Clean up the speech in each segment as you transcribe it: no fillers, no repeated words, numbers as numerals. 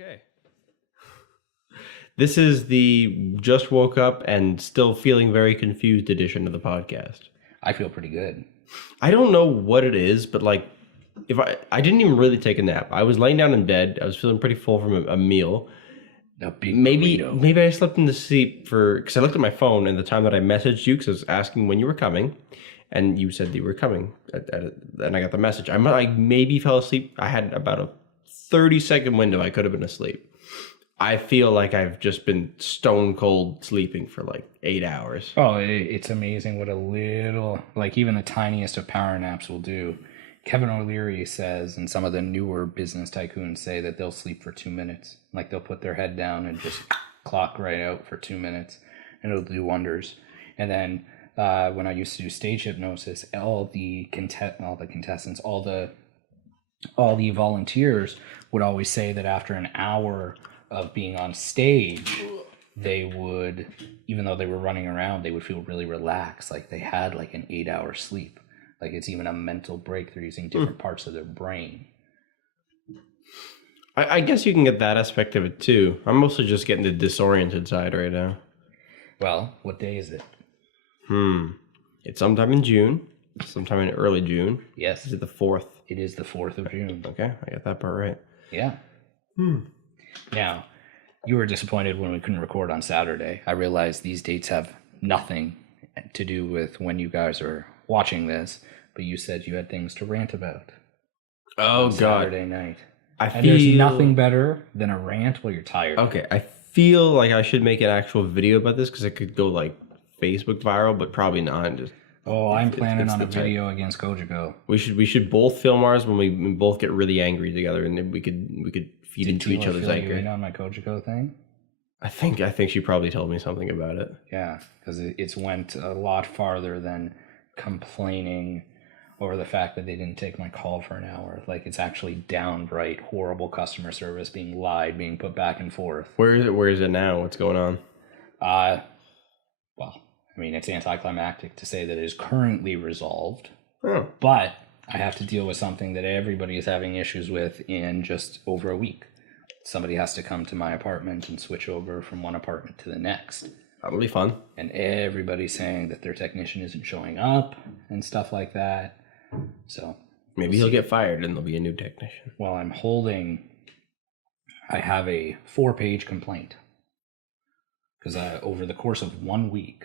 Okay. This is the just woke up and still feeling very confused edition of the podcast. I feel pretty good. I don't know what it is, but like, if I didn't even really take a nap. I was laying down in bed. I was feeling pretty full from a meal. Maybe I slept into sleep because I looked at my phone and the time that I messaged you because I was asking when you were coming, and you said you were coming, and I got the message. I maybe fell asleep. I had about a 30-second window I could have been asleep. I feel like I've just been stone cold sleeping for like 8 hours. Oh, it's amazing what a little, like even the tiniest of power naps will do. Kevin O'Leary says, and some of the newer business tycoons say that they'll sleep for 2 minutes. Like they'll put their head down and just clock right out for 2 minutes, and it'll do wonders. And then when I used to do stage hypnosis, all the contestants, all the volunteers would always say that after an hour of being on stage, they would, even though they were running around, they would feel really relaxed, like they had like an 8-hour sleep. Like it's even a mental break. They're using different parts of their brain. I guess you can get that aspect of it too. I'm mostly just getting the disoriented side right now. Well, what day is it? It's sometime in June. Sometime in early June. Yes. Is it the 4th? It is the 4th of June. Okay, I got that part right. Yeah. Now, you were disappointed when we couldn't record on Saturday. I realize these dates have nothing to do with when you guys are watching this, but you said you had things to rant about. Oh, God. Saturday night. There's nothing better than a rant while you're tired. Okay, I feel like I should make an actual video about this because it could go like Facebook viral, but probably not. I'm planning on a video against Kojiko. We should both film ours when we both get really angry together, and then we could feed into each other's anger. Did you on my Kojiko thing? I think she probably told me something about it. Yeah, because it's went a lot farther than complaining over the fact that they didn't take my call for an hour. Like it's actually downright horrible customer service, being lied, being put back and forth. Where is it now? What's going on? Well, I mean, it's anticlimactic to say that it is currently resolved, Oh. but I have to deal with something that everybody is having issues with in just over a week. Somebody has to come to my apartment and switch over from one apartment to the next. That'll be fun. And everybody's saying that their technician isn't showing up and stuff like that. So maybe he'll get fired and there'll be a new technician. Well, I have a 4-page complaint because over the course of 1 week,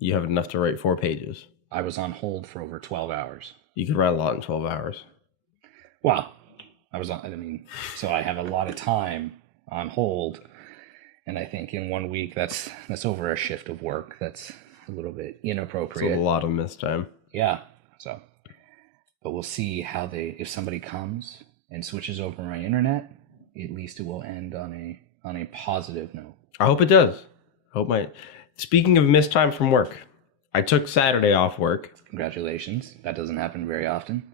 you have enough to write 4 pages. I was on hold for over 12 hours. You could write a lot in 12 hours. Well, so I have a lot of time on hold. And I think in 1 week, that's over a shift of work. That's a little bit inappropriate. It's a lot of missed time. Yeah. But we'll see if somebody comes and switches over my internet, at least it will end on a positive note. I hope it does. Speaking of missed time from work, I took Saturday off work. Congratulations. That doesn't happen very often.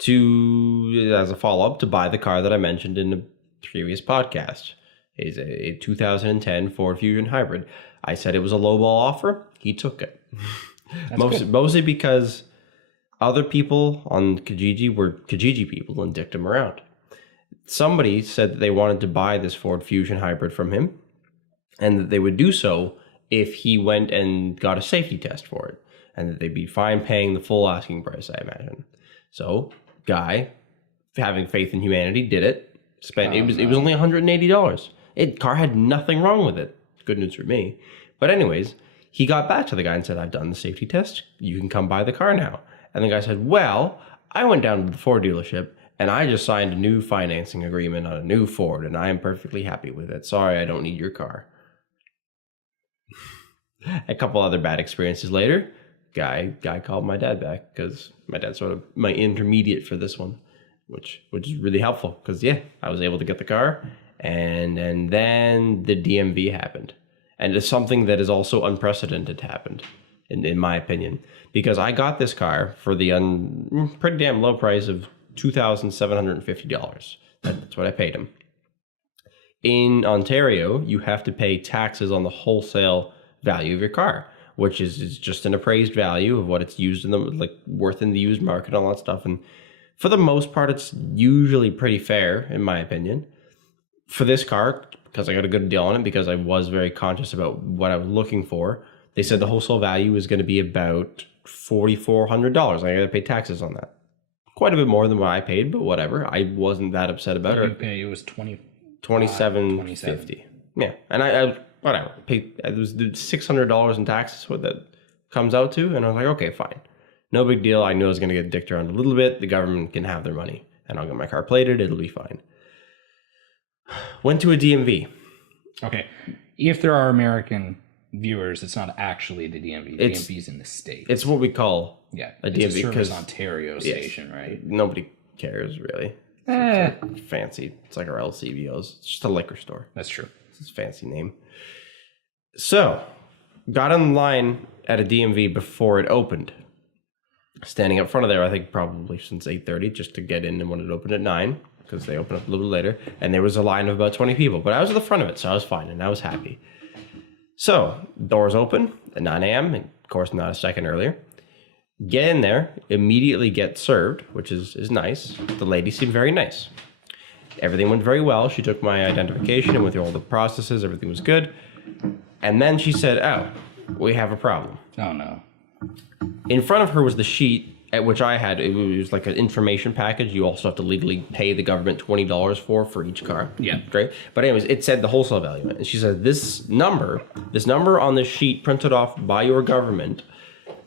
As a follow-up, to buy the car that I mentioned in the previous podcast. It's a 2010 Ford Fusion Hybrid. I said it was a lowball offer. He took it. Mostly because other people on Kijiji were Kijiji people and dicked him around. Somebody said that they wanted to buy this Ford Fusion Hybrid from him, and that they would do so if he went and got a safety test for it, and that they'd be fine paying the full asking price, I imagine. So, guy, having faith in humanity, did it. It was only $180. Car had nothing wrong with it. Good news for me. But anyways, he got back to the guy and said, I've done the safety test. You can come buy the car now. And the guy said, well, I went down to the Ford dealership and I just signed a new financing agreement on a new Ford and I am perfectly happy with it. Sorry, I don't need your car. A couple other bad experiences later, guy called my dad back because my dad's sort of my intermediate for this one, which is really helpful because, I was able to get the car. And then the DMV happened. And it's something that is also unprecedented happened, in my opinion. Because I got this car for the pretty damn low price of $2,750. That's what I paid him. In Ontario, you have to pay taxes on the wholesale value of your car, which is just an appraised value of what it's used worth in the used market and all that stuff. And for the most part, it's usually pretty fair, in my opinion. For this car, because I got a good deal on it, because I was very conscious about what I was looking for, they said the wholesale value is going to be about $4,400. I got to pay taxes on that. Quite a bit more than what I paid, but whatever. I wasn't that upset about it. It was $27.50. Yeah, and I whatever paid. It was $600 in taxes. What that comes out to, and I was like, okay, fine, no big deal. I knew I was going to get dicked around a little bit. The government can have their money, and I'll get my car plated. It'll be fine. Went to a DMV. Okay, if there are American viewers, it's not actually the DMV. The DMV's in the States. It's what we call a DMV, it's a Service Ontario station, right? Nobody cares really. It's fancy. It's like our LCBOs. It's just a liquor store. That's true. It's a fancy name. So, got in line at a DMV before it opened. Standing up front of there, I think probably since 8:30, just to get in and when it opened at 9, because they opened up a little bit later. And there was a line of about 20 people, but I was at the front of it, so I was fine, and I was happy. So, doors open at 9 a.m., and of course not a second earlier. Get in there, immediately get served, which is nice. The lady seemed very nice. Everything went very well. She took my identification and went through all the processes. Everything was good. And then she said, oh, we have a problem. Oh, no. In front of her was the sheet at which I had. It was like an information package. You also have to legally pay the government $20 for each car. Yeah. Great. But anyways, it said the wholesale value. And she said, this number on this sheet printed off by your government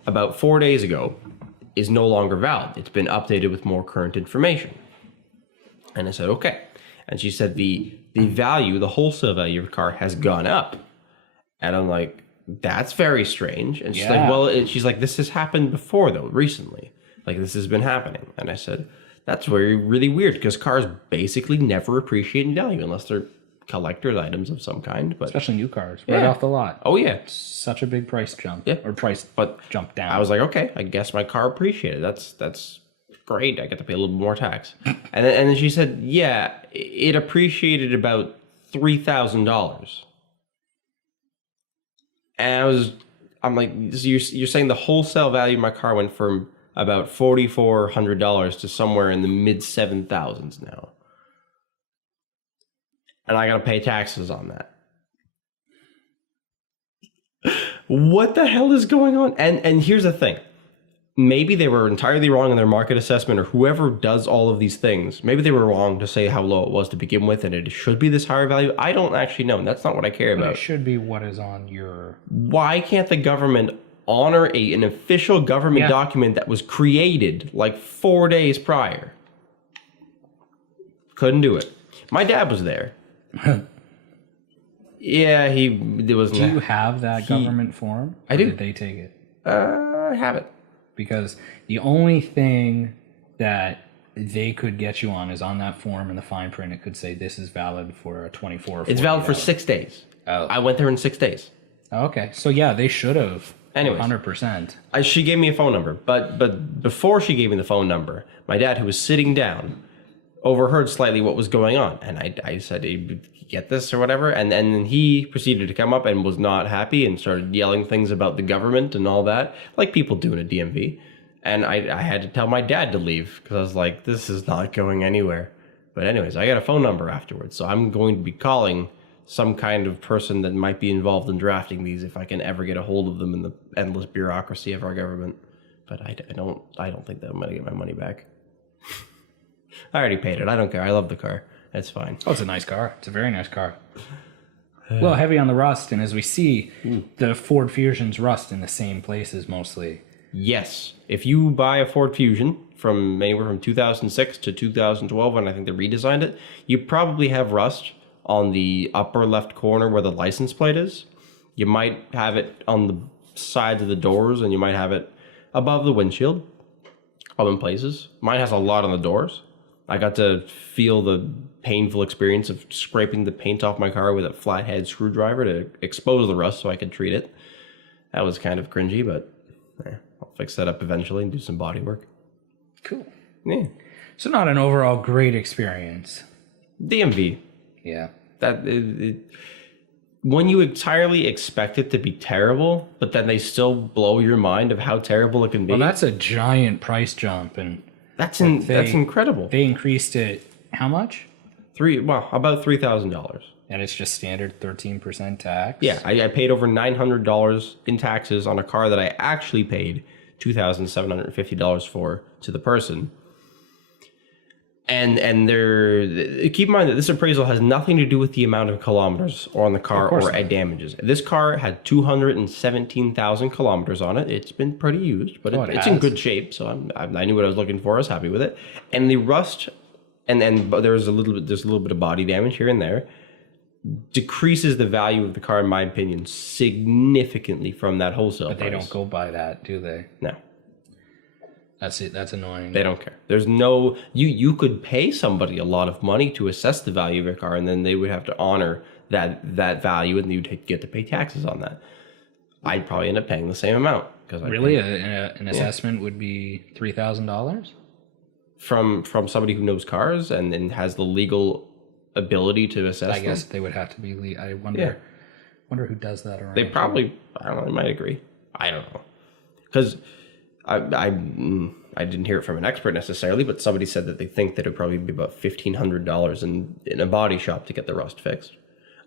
about 4 days ago is no longer valid. It's been updated with more current information. And I said, okay. And she said the value, the wholesale value of your car has gone up. And I'm like, that's very strange. And she's like, well, she's like, this has happened before though, recently. Like this has been happening. And I said, that's really weird because cars basically never appreciate in value unless they're collector's items of some kind. But especially new cars, right off the lot. Oh yeah. Such a big price jump. Yeah. Or price jump down. I was like, okay, I guess my car appreciated. That's great. I get to pay a little more tax. And then she said, yeah, it appreciated about $3,000. And I'm like, so you're saying the wholesale value of my car went from about $4,400 to somewhere in the mid 7,000s now. And I got to pay taxes on that. What the hell is going on? And here's the thing. Maybe they were entirely wrong in their market assessment, or whoever does all of these things. Maybe they were wrong to say how low it was to begin with, and it should be this higher value. I don't actually know. That's not what I care about. It should be what is on your... Why can't the government honor an official government document that was created like 4 days prior? Couldn't do it. My dad was there. Yeah, there was... Do you have that government form? I do. Did they take it? I have it. Because the only thing that they could get you on is on that form in the fine print. It could say this is valid for a 24 or 48 It's valid for hours. 6 days. Oh. I went there in 6 days. Okay. So yeah, they should have. Anyways. 100%. She gave me a phone number, but before she gave me the phone number, my dad, who was sitting down, overheard slightly what was going on. And I said, hey, get this or whatever. And then he proceeded to come up and was not happy and started yelling things about the government and all that, like people do in a DMV. And I had to tell my dad to leave because I was like, this is not going anywhere. But anyways, I got a phone number afterwards. So I'm going to be calling some kind of person that might be involved in drafting these if I can ever get a hold of them in the endless bureaucracy of our government. But I don't think that I'm going to get my money back. I already paid it. I don't care. I love the car. It's fine. Oh, it's a nice car. It's a very nice car. Well, heavy on the rust. And as we see, the Ford Fusions rust in the same places mostly. Yes. If you buy a Ford Fusion from anywhere from 2006 to 2012, when I think they redesigned it, you probably have rust on the upper left corner where the license plate is. You might have it on the sides of the doors, and you might have it above the windshield, in places. Mine has a lot on the doors. I got to feel the painful experience of scraping the paint off my car with a flathead screwdriver to expose the rust so I could treat it. That was kind of cringy, but I'll fix that up eventually and do some body work. Cool. Yeah. So not an overall great experience. DMV. Yeah. When you entirely expect it to be terrible, but then they still blow your mind of how terrible it can be. Well, that's a giant price jump, and that's incredible. They increased it how much? About $3,000. And it's just standard 13% tax? Yeah, I paid over $900 in taxes on a car that I actually paid $2,750 for to the person. And keep in mind that this appraisal has nothing to do with the amount of kilometers on the car or damages. This car had 217,000 kilometers on it. It's been pretty used, but it's in good shape. So I knew what I was looking for. I was happy with it. And the rust, but there's a little bit of body damage here and there, decreases the value of the car, in my opinion, significantly from that wholesale price. But they don't go by that, do they? No. That's it. That's annoying. They don't care. There's no... You could pay somebody a lot of money to assess the value of your car, and then they would have to honor that value, and you'd get to pay taxes on that. I'd probably end up paying the same amount. Really? An assessment would be $3,000? From somebody who knows cars and has the legal ability to assess I guess they would have to be... I wonder who does that around. They probably... I don't know. They might agree. I don't know. Because... I didn't hear it from an expert necessarily, but somebody said that they think that it would probably be about $1,500 in a body shop to get the rust fixed.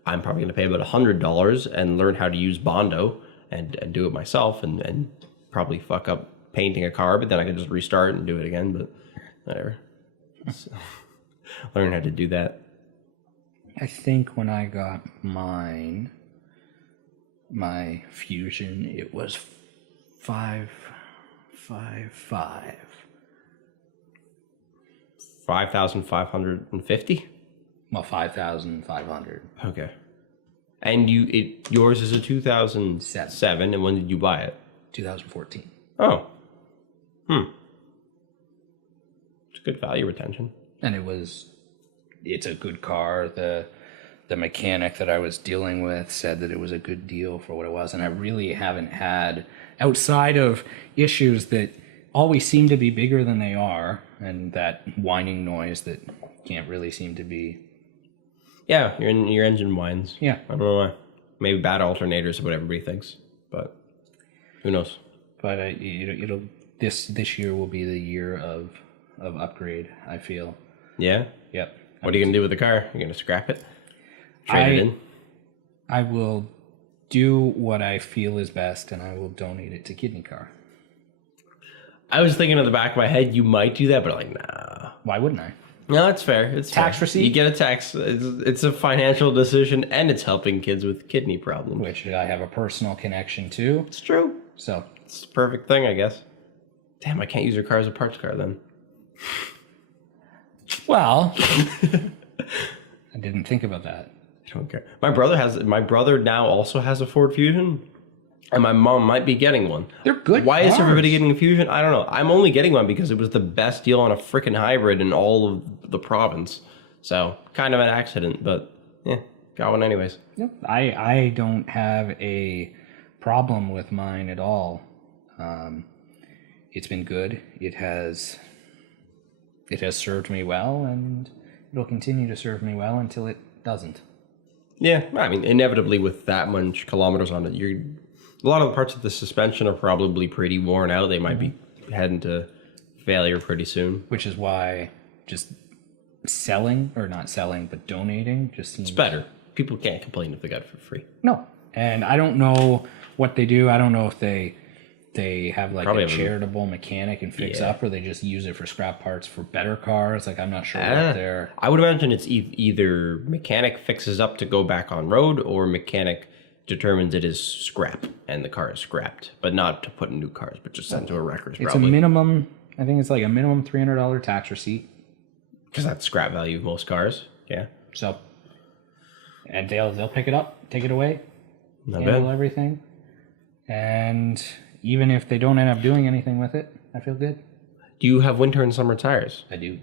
I'm probably going to pay about $100 and learn how to use Bondo and do it myself and probably fuck up painting a car, but then I can just restart and do it again, but whatever. So, learn how to do that. I think when I got my Fusion, it was 5,550. Well, 5,500. Okay. And yours is a 2007, and when did you buy it? 2014. Oh. It's good value retention. And it's a good car. The mechanic that I was dealing with said that it was a good deal for what it was, and I really haven't had, outside of issues that always seem to be bigger than they are, and that whining noise that can't really seem to be. Yeah, your engine whines. Yeah. I don't know why. Maybe bad alternators is what everybody thinks, but who knows? But this year will be the year of upgrade, I feel. Yeah? Yep. What are you going to do with the car? You're going to scrap it? Trade it in? I will do what I feel is best, and I will donate it to Kidney Car. I was thinking in the back of my head, you might do that, but like, nah. Why wouldn't I? No, it's fair. It's tax fair. receipt. You get a tax. It's a financial decision, and it's helping kids with kidney problems. Which I have a personal connection to. It's true. So it's the perfect thing, I guess. Damn, I can't use your car as a parts car then. Well, I didn't think about that. I don't care. My brother now also has a Ford Fusion, and my mom might be getting one. They're good. Why cars. is everybody getting a Fusion? I don't know. I'm only getting one because it was the best deal on a freaking hybrid in all of the province. So kind of an accident, but yeah, got one anyways. Yep. I don't have a problem with mine at all. It's been good. It has served me well, and it'll continue to serve me well until it doesn't. Yeah, I mean, inevitably with that much kilometers on it, a lot of the parts of the suspension are probably pretty worn out. They might be heading to failure pretty soon. Which is why just but donating just seems... It's better. People can't complain if they got it for free. No. And I don't know what they do. I don't know if they have like probably a charitable mechanic and fix up, or they just use it for scrap parts for better cars. Like, I'm not sure what they're... I would imagine it's either mechanic fixes up to go back on road, or mechanic determines it is scrap and the car is scrapped, but not to put in new cars, but just sent to a wreckers. It's probably a minimum. I think it's like a minimum $300 tax receipt, because that's scrap value of most cars. Yeah. So, and they'll pick it up, take it away, not handle bad. everything, and even if they don't end up doing anything with it, I feel good. Do you have winter and summer tires? I do.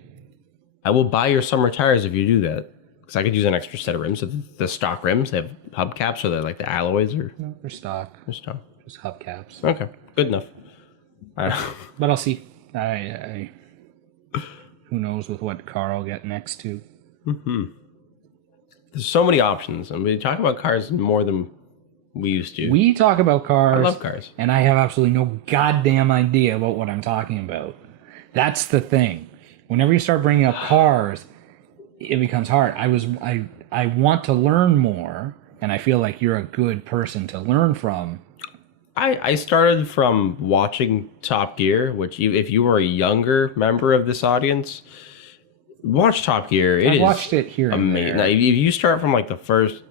I will buy your summer tires if you do that. Because I could use an extra set of rims. So the stock rims, they have hubcaps, or they're like the alloys, or... No, they're stock. They're stock. Just hubcaps. Okay, good enough. But I'll see. I who knows with what car I'll get next to. There's so many options, and we talk about cars more than we used to. We talk about cars. I love cars. And I have absolutely no goddamn idea about what I'm talking about. That's the thing. Whenever you start bringing up cars, it becomes hard. I want to learn more, and I feel like you're a good person to learn from. I started from watching Top Gear, which if you were a younger member of this audience, watch Top Gear. I watched it here and amazing. there. Now, if you start from like the first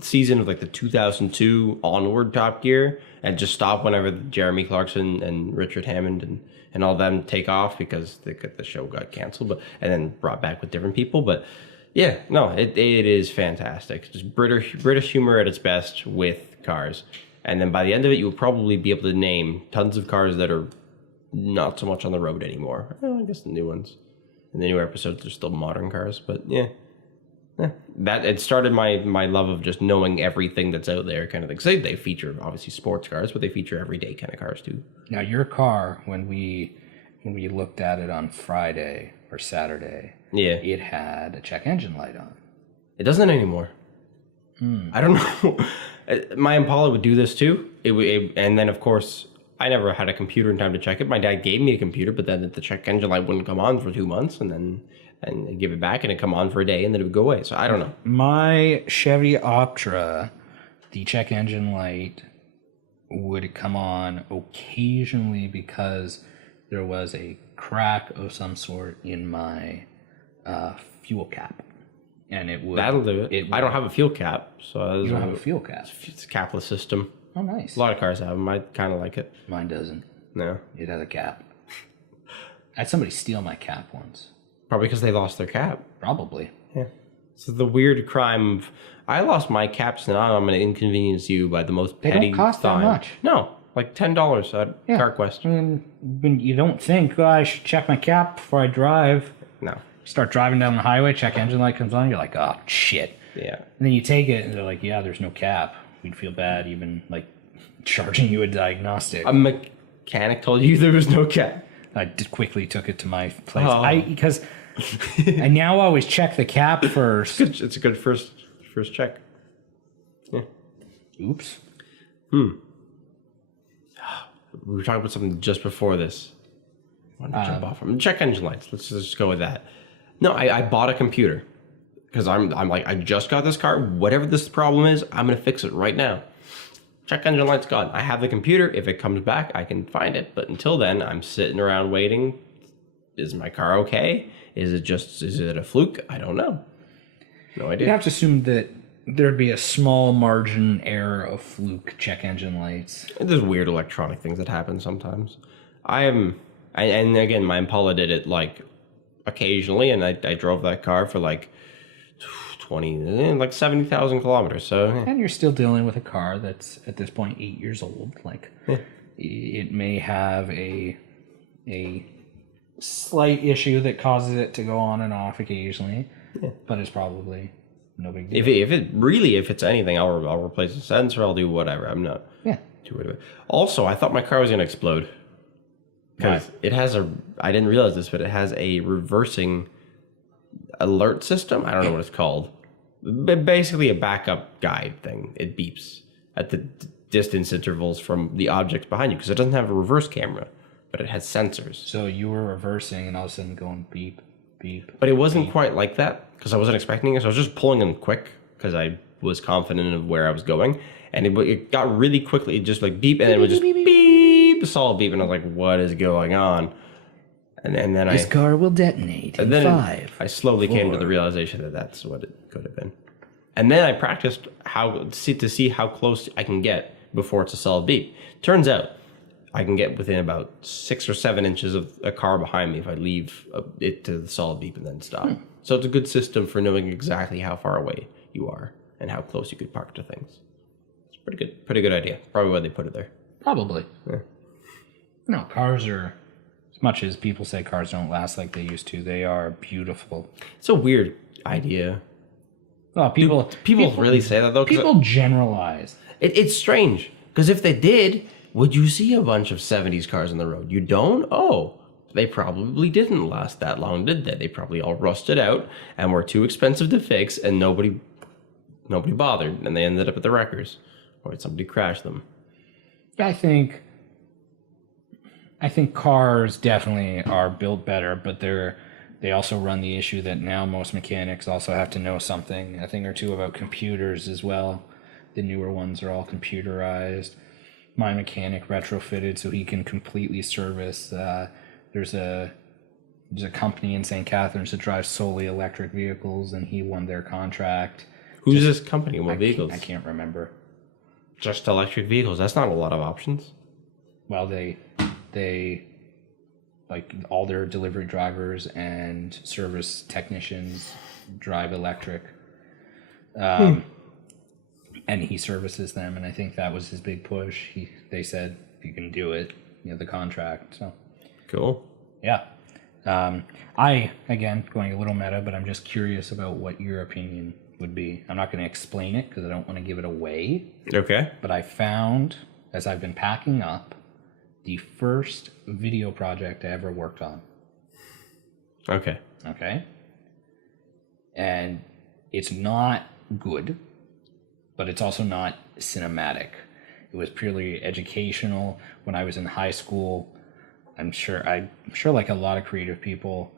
season of like the 2002 onward Top Gear and just stop whenever Jeremy Clarkson and Richard Hammond and all them take off because the show got canceled, and then brought back with different people. But yeah, no, it is fantastic. Just British humor at its best with cars. And then by the end of it, you will probably be able to name tons of cars that are not so much on the road anymore. Well, I guess the new ones. In the newer episodes, they're still modern cars. But yeah. That it started my love of just knowing everything that's out there kind of thing. Because they feature, obviously, sports cars, but they feature everyday kind of cars too. Now, your car, when we looked at it on Friday or Saturday, Yeah. it had a check engine light on. It doesn't anymore. I don't know. My Impala would do this too. And then, of course, I never had a computer in time to check it. My dad gave me a computer, but then the check engine light wouldn't come on for 2 months, and I'd give it back, and it'd come on for a day, and then it would go away. So I don't know. My Chevy Optra, the check engine light would come on occasionally because there was a crack of some sort in my fuel cap. And it would... That'll do it. I don't have a fuel cap, so You don't have a fuel cap? It's a capless system. Oh, nice. A lot of cars have them. I kind of like it. Mine doesn't. No, It has a cap. I had somebody steal my cap once. probably because they lost their cap. Probably. Yeah. So the weird crime of I lost my caps, and I'm going to inconvenience you by the most They petty don't cost that fine. much. No, like $10 at CarQuest. I mean, when you don't think, oh, I should check my cap before I drive. No. Start driving down the highway, check engine light comes on, you're like, oh, shit. Yeah. And then you take it, and they're like, yeah, there's no cap. We'd feel bad even, like, charging you a diagnostic. A mechanic told you there was no cap. I just quickly took it to my place. Oh. Because I now always check the cap first. It's a good first check. Yeah. Oops. We were talking about something just before this. I want to jump off from check engine lights. Let's just go with that. No, I bought a computer because I'm like, I just got this car. Whatever this problem is, I'm gonna fix it right now. Check engine light's gone. I have the computer. If it comes back, I can find it. But until then, I'm sitting around waiting. Is my car okay? Is it a fluke? I don't know. No idea. You'd have to assume that there'd be a small margin error of fluke check engine lights. There's weird electronic things that happen sometimes. And again, my Impala did it like occasionally, and I drove that car for like 70,000 kilometers. So And you're still dealing with a car that's at this point 8 years old. Like, it may have a slight issue that causes it to go on and off occasionally, but it's probably no big deal. If it's anything, I'll replace the sensor. I'll do whatever. I'm not too worried about it. Also, I thought my car was gonna explode because it has I didn't realize this, but it has a reversing alert system. I don't know what it's called. But basically a backup guide thing. It beeps at the distance intervals from the objects behind you because it doesn't have a reverse camera, but it has sensors. So you were reversing and all of a sudden going beep, beep. But it wasn't quite like that because I wasn't expecting it. So I was just pulling in quick because I was confident of where I was going. And it got really quickly. It just like beep, and then it would just beep, a solid beep. And I was like, what is going on? And then This car will detonate in 5. I slowly came to the realization that that's what it could have been. And then I practiced to see how close I can get before it's a solid beep. Turns out I can get within about 6 or 7 inches of a car behind me if I leave it to the solid beep and then stop. So it's a good system for knowing exactly how far away you are and how close you could park to things. It's pretty good idea. Probably why they put it there. Probably. Yeah. No, cars are, as much as people say cars don't last like they used to, they are beautiful. It's a weird idea. Well, people really say that though? 'Cause People generalize. It's strange because if they did, would you see a bunch of 70s cars on the road? You don't? Oh, they probably didn't last that long, did they? They probably all rusted out and were too expensive to fix, and nobody bothered, and they ended up at the wreckers, or somebody crashed them. I think cars definitely are built better, but they're They also run the issue that now most mechanics also have to know something, a thing or two about computers as well. The newer ones are all computerized. My mechanic retrofitted so he can completely service. There's a company in St. Catharines that drives solely electric vehicles, and he won their contract. Who's this company? What vehicles? I can't remember. Just electric vehicles. That's not a lot of options. Well, they like all their delivery drivers and service technicians drive electric. And he services them, and I think that was his big push. They said, if you can do it, the contract. So Cool. yeah. I, again, going a little meta, but I'm just curious about what your opinion would be. I'm not going to explain it because I don't want to give it away. Okay. But I found, as I've been packing up, the first video project I ever worked on. Okay. Okay? And it's not good, but it's also not cinematic. It was purely educational. When I was in high school, I'm sure like a lot of creative people,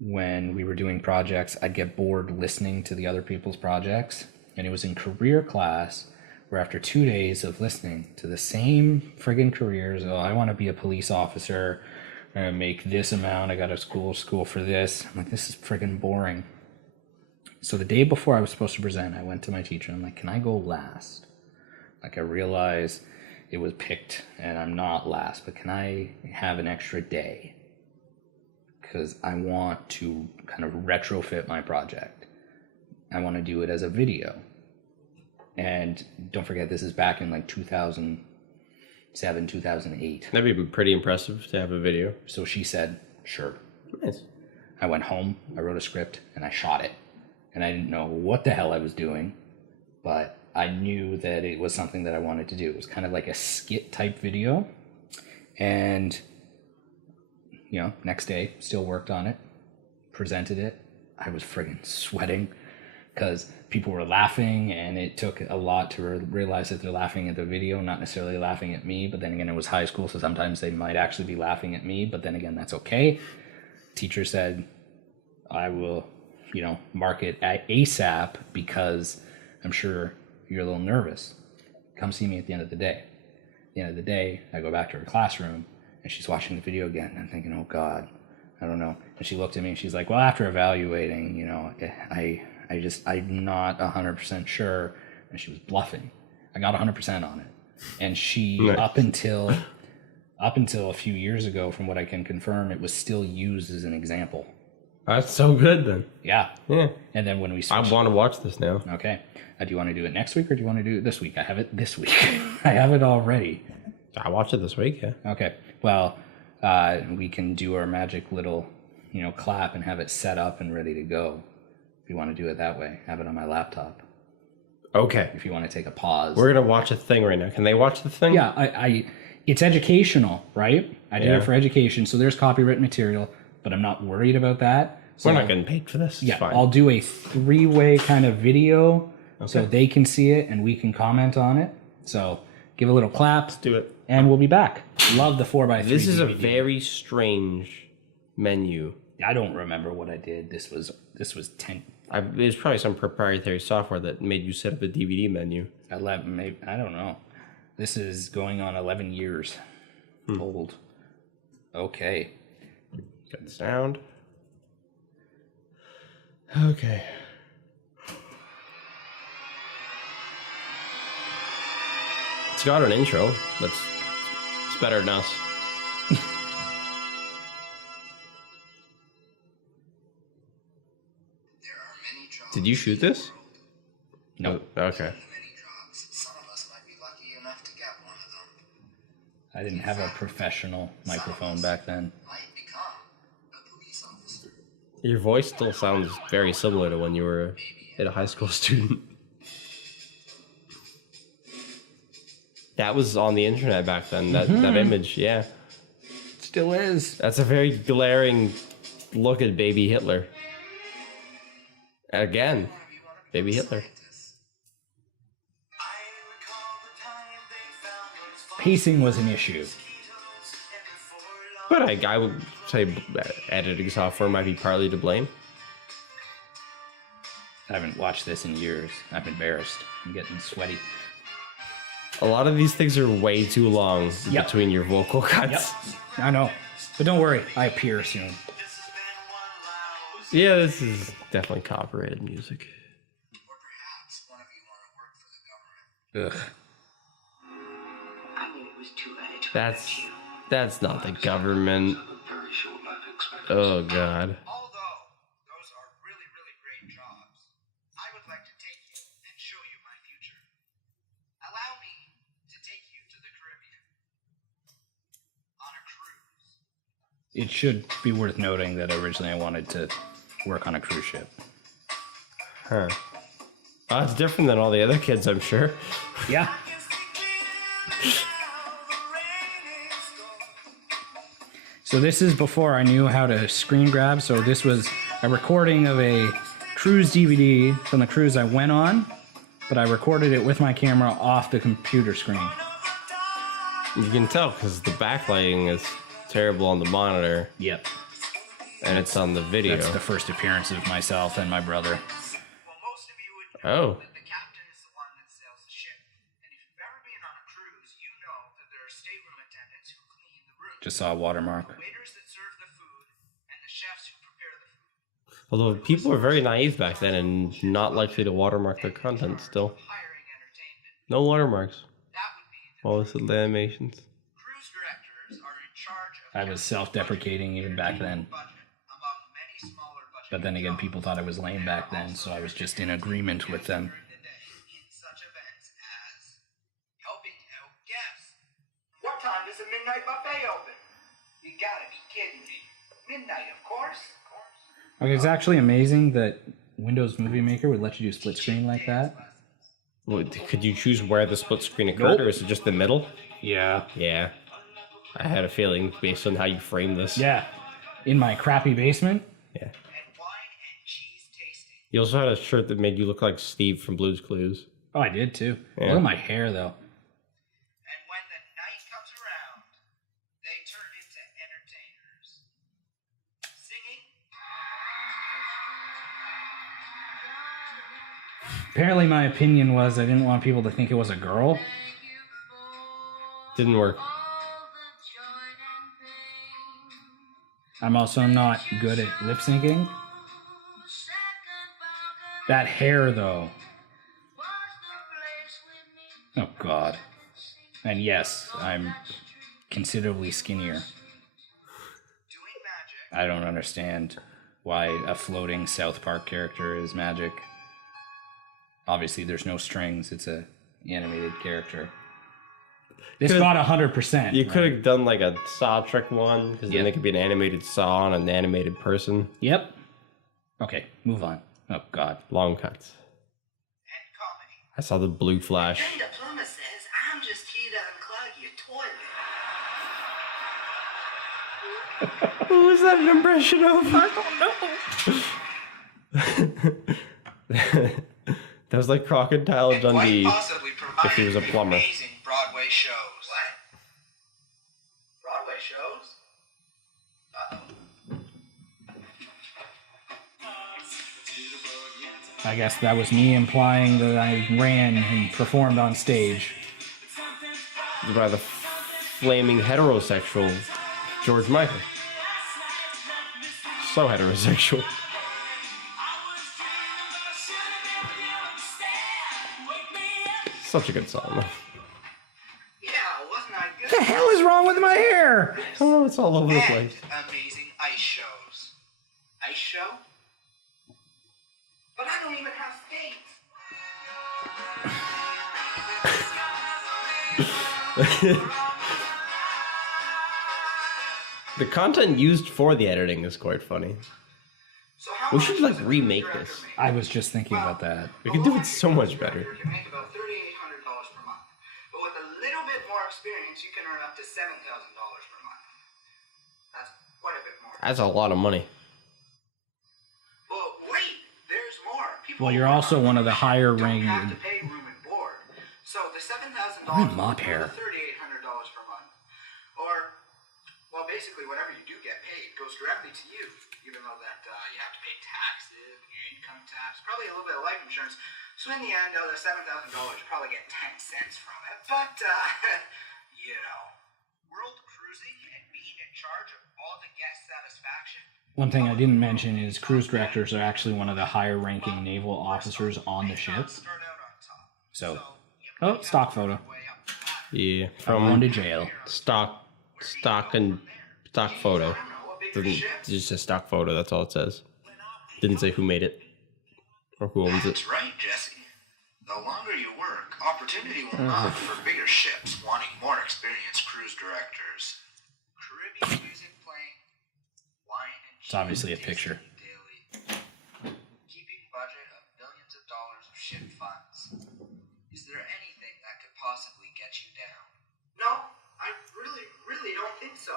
when we were doing projects, I'd get bored listening to the other people's projects. And it was in career class where after 2 days of listening to the same friggin' careers, I want to be a police officer, I'm going to make this amount, I got to school for this. I'm like, this is friggin' boring. So the day before I was supposed to present, I went to my teacher. I'm like, can I go last? Like, I realized it was picked and I'm not last, but can I have an extra day? Because I want to kind of retrofit my project. I want to do it as a video. And don't forget, this is back in like 2007, 2008. That'd be pretty impressive to have a video. So she said, sure. Nice. I went home, I wrote a script, and I shot it. And I didn't know what the hell I was doing, but I knew that it was something that I wanted to do. It was kind of like a skit type video. And, next day, still worked on it, presented it. I was friggin' sweating because people were laughing, and it took a lot to realize that they're laughing at the video, not necessarily laughing at me. But then again, it was high school, so sometimes they might actually be laughing at me. But then again, that's okay. Teacher said, I will, mark it at ASAP because I'm sure you're a little nervous. Come see me at the end of the day. At the end of the day, I go back to her classroom, and she's watching the video again. And I'm thinking, oh God, I don't know. And she looked at me and she's like, well, after evaluating, I'm not 100% sure. And she was bluffing. I got 100% on it. And she, nice. up until a few years ago, from what I can confirm, it was still used as an example. That's so good then. Yeah. Yeah. And then when we I switched... want to watch this now. Okay. Do you want to do it next week or do you want to do it this week? I have it this week. I have it already. I watched it this week, yeah. Okay. Well, we can do our magic little, clap and have it set up and ready to go. If you want to do it that way, have it on my laptop. Okay. If you want to take a pause. We're going to watch a thing right now. Can they watch the thing? Yeah, it's educational, right? I did Yeah. it for education, so there's copyright material, but I'm not worried about that. So We're not getting paid for this. It's fine. I'll do a 3-way kind of video so they can see it and we can comment on it. So give a little clap. Let's do it. And we'll be back. Love the 4x3. This is a DVD. very strange menu. I don't remember what I did. This was 10, There's probably some proprietary software that made you set up a DVD menu. 11, maybe, I don't know. This is going on 11 years old. Okay. Good sound. Okay. It's got an intro. It's better than us. Did you shoot this? No. Oh, okay. I didn't have a professional microphone back then. Your voice still sounds very similar to when you were a high school student. That was on the internet back then, that image, yeah. Still is. That's a very glaring look at baby Hitler. Again, baby Hitler. Pacing was an issue. But I would say editing software might be partly to blame. I haven't watched this in years. I'm embarrassed. I'm getting sweaty. A lot of these things are way too long Yep. between your vocal cuts. Yep. I know. But don't worry. I appear soon. Yeah, this is definitely copyrighted music. Or perhaps one of you want to work for the government. Ugh. I knew it was too early to That's not the government. Have a very short life expectancy. Oh god. Although those are really, really great jobs, I would like to take you and show you my future. Allow me to take you to the Caribbean on a cruise. It should be worth noting that originally I wanted to work on a cruise ship. Huh. Oh, it's different than all the other kids, I'm sure. Yeah. So this is before I knew how to screen grab. So this was a recording of a cruise DVD from the cruise I went on, but I recorded it with my camera off the computer screen. You can tell because the backlighting is terrible on the monitor, Yep. and it's on the video. That's the first appearance of myself and my brother. Well, most of you would know Oh. that the captain is the one that sails the ship. And if you've ever been on a cruise, you know that there are stateroom attendants who clean the room. Just saw a watermark. Waiters that serve the food, and the chefs who prepare the food. Although people were very naive back then and not likely to watermark their content still. Hiring entertainment. No watermarks. That would be the All this is the animations. cruise directors are in charge of I was self-deprecating even back then. budget among many smaller budget But then again, people thought I was lame back then, so I was just in agreement with them. during the day in such events as helping out guests. What time does the midnight buffet open? You gotta be kidding me. Midnight, of course. Okay, it's actually amazing that Windows Movie Maker would let you do split screen like that. Could you choose where the split screen occurred, or is it just the middle? Yeah. Yeah. I had a feeling based on how you framed this. Yeah. In my crappy basement. Yeah. And wine and cheese tasting. You also had a shirt that made you look like Steve from Blue's Clues. Oh, I did too. Yeah. Look at my hair, though. And when the night comes around, they turn into entertainers. Singing. Apparently, my opinion was I didn't want people to think it was a girl. Didn't work. I'm also not good at lip syncing. That hair, though. Oh, God. And yes, I'm considerably skinnier. Doing magic. I don't understand why a floating South Park character is magic. Obviously, there's no strings. It's a animated character. This Could've- got 100%. You could have done like a Saw trick one, because Yeah. then it could be an animated Saw on an animated person. Yep. Okay, move on. Oh, God. Long cuts. And comedy. I saw the blue flash. Then the plumber says, I'm just here to unclog your toilet. Who was that an impression of? I don't know. That was like Crocodile And Dundee. quite possibly if he was a providing plumber. amazing Broadway shows. What? Broadway shows? I guess that was me implying that I ran and performed on stage. By the flaming heterosexual George Michael. So heterosexual. Such a good song, though. Yeah, wasn't I good? What the hell is wrong with my hair? Oh, it's all over the And place. amazing ice shows. Ice show? But I don't even have skates. The content used for the editing is quite funny. So how We much should, like, does a remake director this. make? I was just thinking about that. We could do it so much better. You can make about $3,800 per month. But with a little bit more experience, you can earn up to $7,000 per month. That's quite a bit more. That's a lot of money. But wait, there's more. People Well, you're who also work one of the on higher don't have to ranked. pay room and board. So the $7,000 Why mop $3,800 hair? per month. Or, Well, basically, whatever you do get paid goes directly to you, even though that you have to pay taxes, your income tax, probably a little bit of life insurance. So in the end, out of $7,000, you probably get 10 cents from it. But, you know, world cruising and being in charge of all the guest satisfaction. One thing I didn't mention is cruise directors are actually one of the higher ranking naval officers on the ship. Start out on top. So, You oh, stock photo. way up the ladder. Yeah, Going to from jail. stock photo. Just a stock photo. That's all it says. Didn't say who made it or who owns it. That's right, Jesse. The longer you work, opportunity will knock for bigger ships wanting more experienced cruise directors. Caribbean music playing, wine and It's obviously a picture. daily. Keeping budget of millions of dollars of ship funds. Is there anything that could possibly get you down? No, I really don't think so.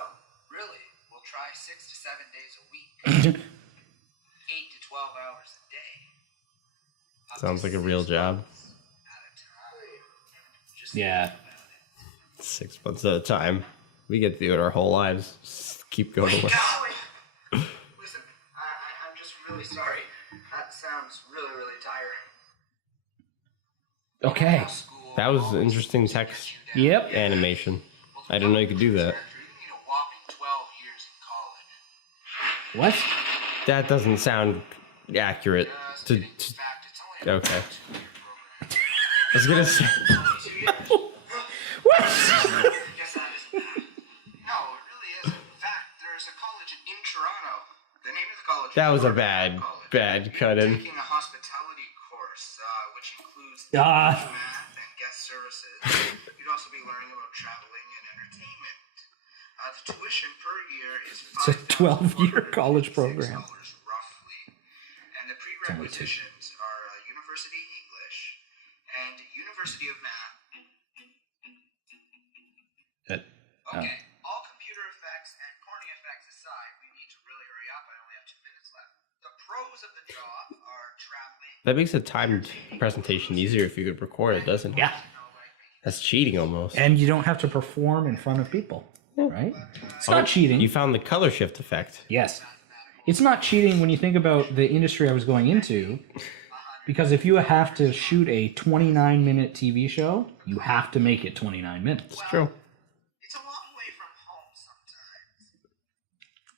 Really? We'll try 6 to 7 days a week. 8 to 12 hours a day. Up to Sounds like a 6 real job. months at a time. Just Yeah. think about it. 6 months at a time. We get to do it our whole lives. Just keep going. Wait, golly. Listen, I'm just really sorry. That sounds really tiring. Okay. School That was always interesting gets text you down. Yep. animation. I didn't know you could do that. You need a whopping 12 years in college. What? That doesn't sound accurate. Just To, kidding. In to fact, it's only a okay. 2-year program. I was gonna say. 2 years? Guess that isn't bad. No, it really isn't. In fact, there's a college in Toronto. The name of the college That is was a Northern bad College. cut in. Taking a hospitality course, which includes Ah. math and guest services. You'd also be learning about traveling and entertainment. The tuition per year is It's a 12-year college program. roughly. And the only two. prerequisitions are University English and University of Math. That, Okay, all computer effects and corny effects aside, we need to really hurry up. I only have 2 minutes left. The pros of the job are traveling. That makes a timed presentation easier if you could record it, doesn't it? yeah. That's cheating almost. And you don't have to perform in front of people, right? It's not cheating. You found the color shift effect. Yes. It's not cheating when you think about the industry I was going into, because if you have to shoot a 29-minute TV show, you have to make it 29 minutes. It's true. It's a long way from home sometimes.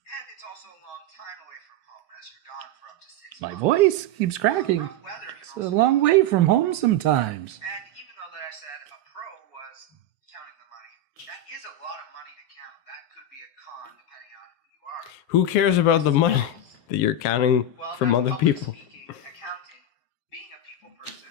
And it's also a long time away from home as you're gone for up to 6 My months. voice keeps cracking. Rough weather can It's a also. long way from home sometimes. And even though that I said a pro was counting the money, that is a lot of money to count. That could be a con depending on who you are. Who cares about the money that you're counting Well, from that's other public people? Speaking, accounting, being a people person,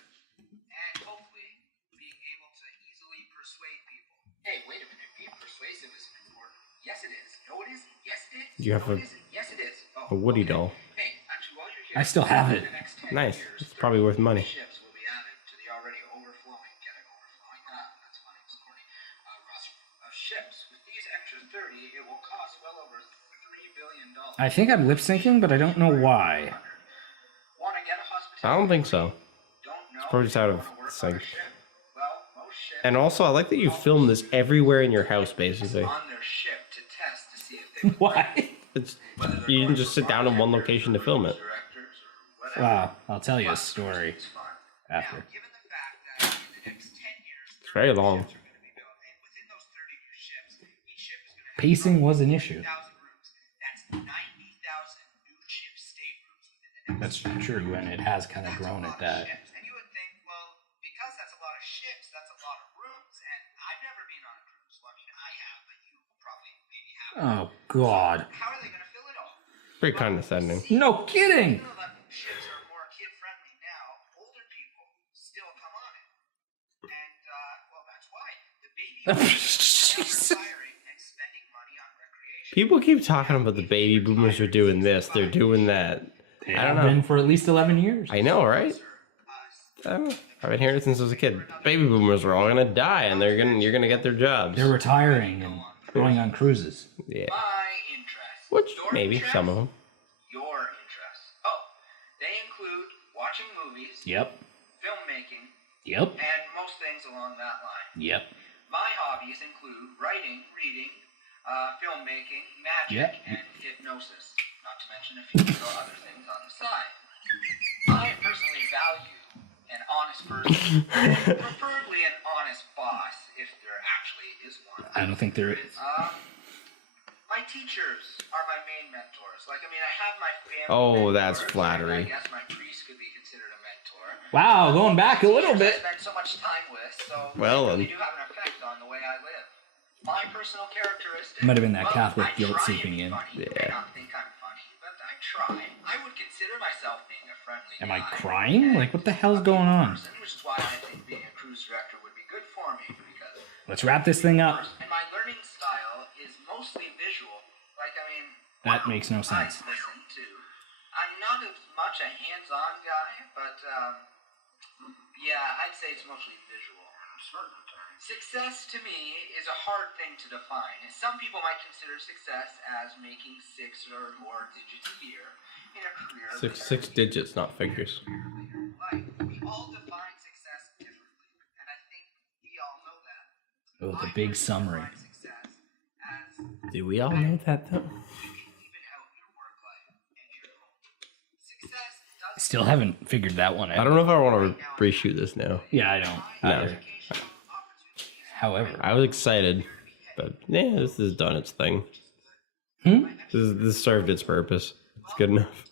and hopefully being able to easily persuade people. Hey, wait a minute. Being persuasive isn't important. Yes, it is. No, it isn't. Yes, it is. You have no, a- it isn't. Yes, it is. Oh, A Woody okay. doll. Hey, actually, while you're here, I still have it. in the next 10 Nice. years, It's probably worth money. ships will be added to the already overflowing, that's funny, it's corny, roster of ships. With these extra 30, it will cost well over $3 billion. I think I'm lip syncing, but I don't know why. Want to get a hospitality? I don't think so. Don't know. probably just out of if you wanna work sync. on a ship? Well, most ships And also, I like that you film this everywhere in your house, basically. on their ship to test to see if they would Why? It's you didn't just sit down in one location to film it. directors or whatever. Wow, I'll tell you a story It's fun. after. Now, given the fact that in the next 10 years, It's very long. ships are going to be built, and within those 30 new ships, each ship is going to have Pacing was an issue. 1,000 rooms. That's 90,000 new ship staterooms within the next That's true, and it has kind of grown at that. ships. And you would think, well, because that's a lot of ships, that's a lot of rooms, and I've never been on a cruise. Well, I mean, I have, but you probably maybe haven't. Oh, God. How are they going to fill it all? Very condescending. No kidding! Even though that ships are more kid-friendly now, older people still come on it. And, well, that's why. The baby boomers are retiring and spending money on recreation. People keep talking about the baby boomers are doing this, they're doing that. They I don't have been know. for at least 11 years. I know, right? I don't know. I've been hearing it since I was a kid. Baby boomers are all gonna die, and you're gonna get their jobs. They're retiring and going on cruises. Yeah. My interests. Which Your maybe interests? some of them. Your interests. Oh, they include watching movies, Yep. filmmaking, Yep. and most things along that line. Yep. My hobbies include writing, reading, filmmaking, magic, Yeah. and hypnosis, not to mention a few other things on the side. I personally value an honest person, preferably an honest boss, if there actually is one. I don't think there is. My teachers are my main mentors. Like, I mean, I have my family. Oh, that's mentors. flattery. I guess my priest could be considered a mentor. Wow, going back a little Teachers bit. I spend so much time with, so Well, they really do have an effect on the way I live. My personal characteristics. Might have been that well, Catholic I guilt try seeping to be in. funny. You Yeah. may not think I'm funny, but I try. I would consider myself being a friendly Am I guy. crying? Like, what the hell's A going on? person, which is why I think being a cruise director would be good for me, because Let's wrap this thing up. and my learning style is mostly visual. Like, I mean, That makes no sense. I listen to. I'm not as much a hands-on guy, but yeah, I'd say it's mostly visual. Success to me is a hard thing to define. Some people might consider success as making 6 or more digits a year in a career. Six digits, not figures. Like, we all define success differently, and I think we all know that. Oh, the big summary. Success as Do we all know that though? even out your work life and your home. Success does Still haven't figured that one out. I don't know if I want to reshoot this now. Yeah, I don't. No. Either. However, I was excited, but yeah, this has done its thing. Hmm? This served its purpose. It's good enough.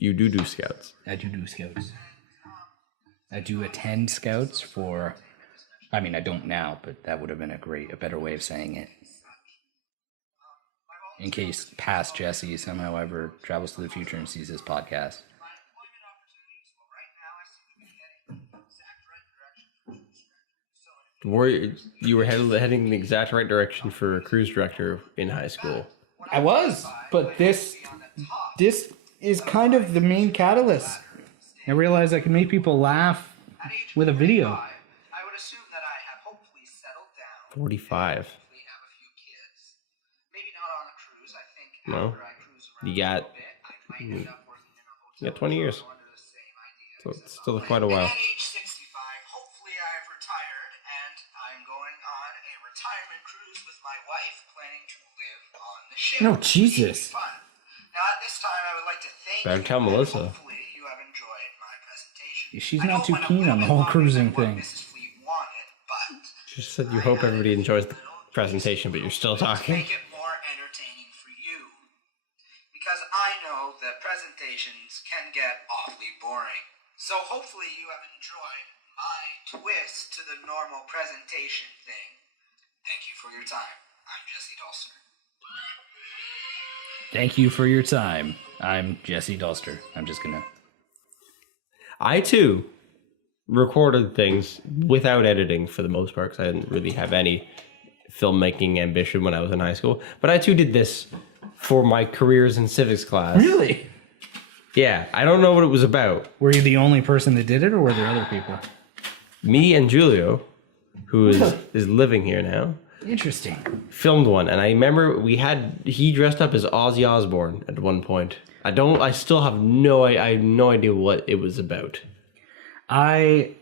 You do scouts. I do scouts. I do attend scouts for. I mean, I don't now, but that would have been a better way of saying it. In case past Jesse somehow ever travels to the future and sees this podcast. You were heading in the exact right direction for a cruise director in high school. I was, but this is kind of the main catalyst. I realized I can make people laugh with a video. I would assume that I have hopefully settled down. 45. We have a few kids. Maybe not on a cruise. I think No. after I cruise around You a got- little bit, I might end up working in a hotel. You got 20 years. Under the same idea. So it's still quite a while. At age 65, hopefully I've retired and I'm going on a retirement cruise with my wife, planning to live on the ship. No, Jesus. Fun. Now at this time, I would like to thank Better you, tell and Melissa. hopefully you have enjoyed my presentation. She's I know not too it went a keen little on the bit whole longer cruising than what thing. Mrs. Fleet wanted, but Just said you hope everybody enjoys the presentation, but you're still talking. make it more entertaining for you. Because I know that presentations can get awfully boring. So hopefully you have enjoyed my twist to the normal presentation thing. Thank you for your time. I'm Jesse Dulster. Thank you for your time. I'm Jesse Dulster. I'm just gonna. I too recorded things without editing for the most part because I didn't really have any filmmaking ambition when I was in high school. But I too did this for my careers in civics class. Really? Yeah, I don't know what it was about. Were you the only person that did it, or were there other people? Me and Julio, who is living here now, Interesting. filmed one, and I remember he dressed up as Ozzy Osbourne at one point. I still have no idea what it was about. I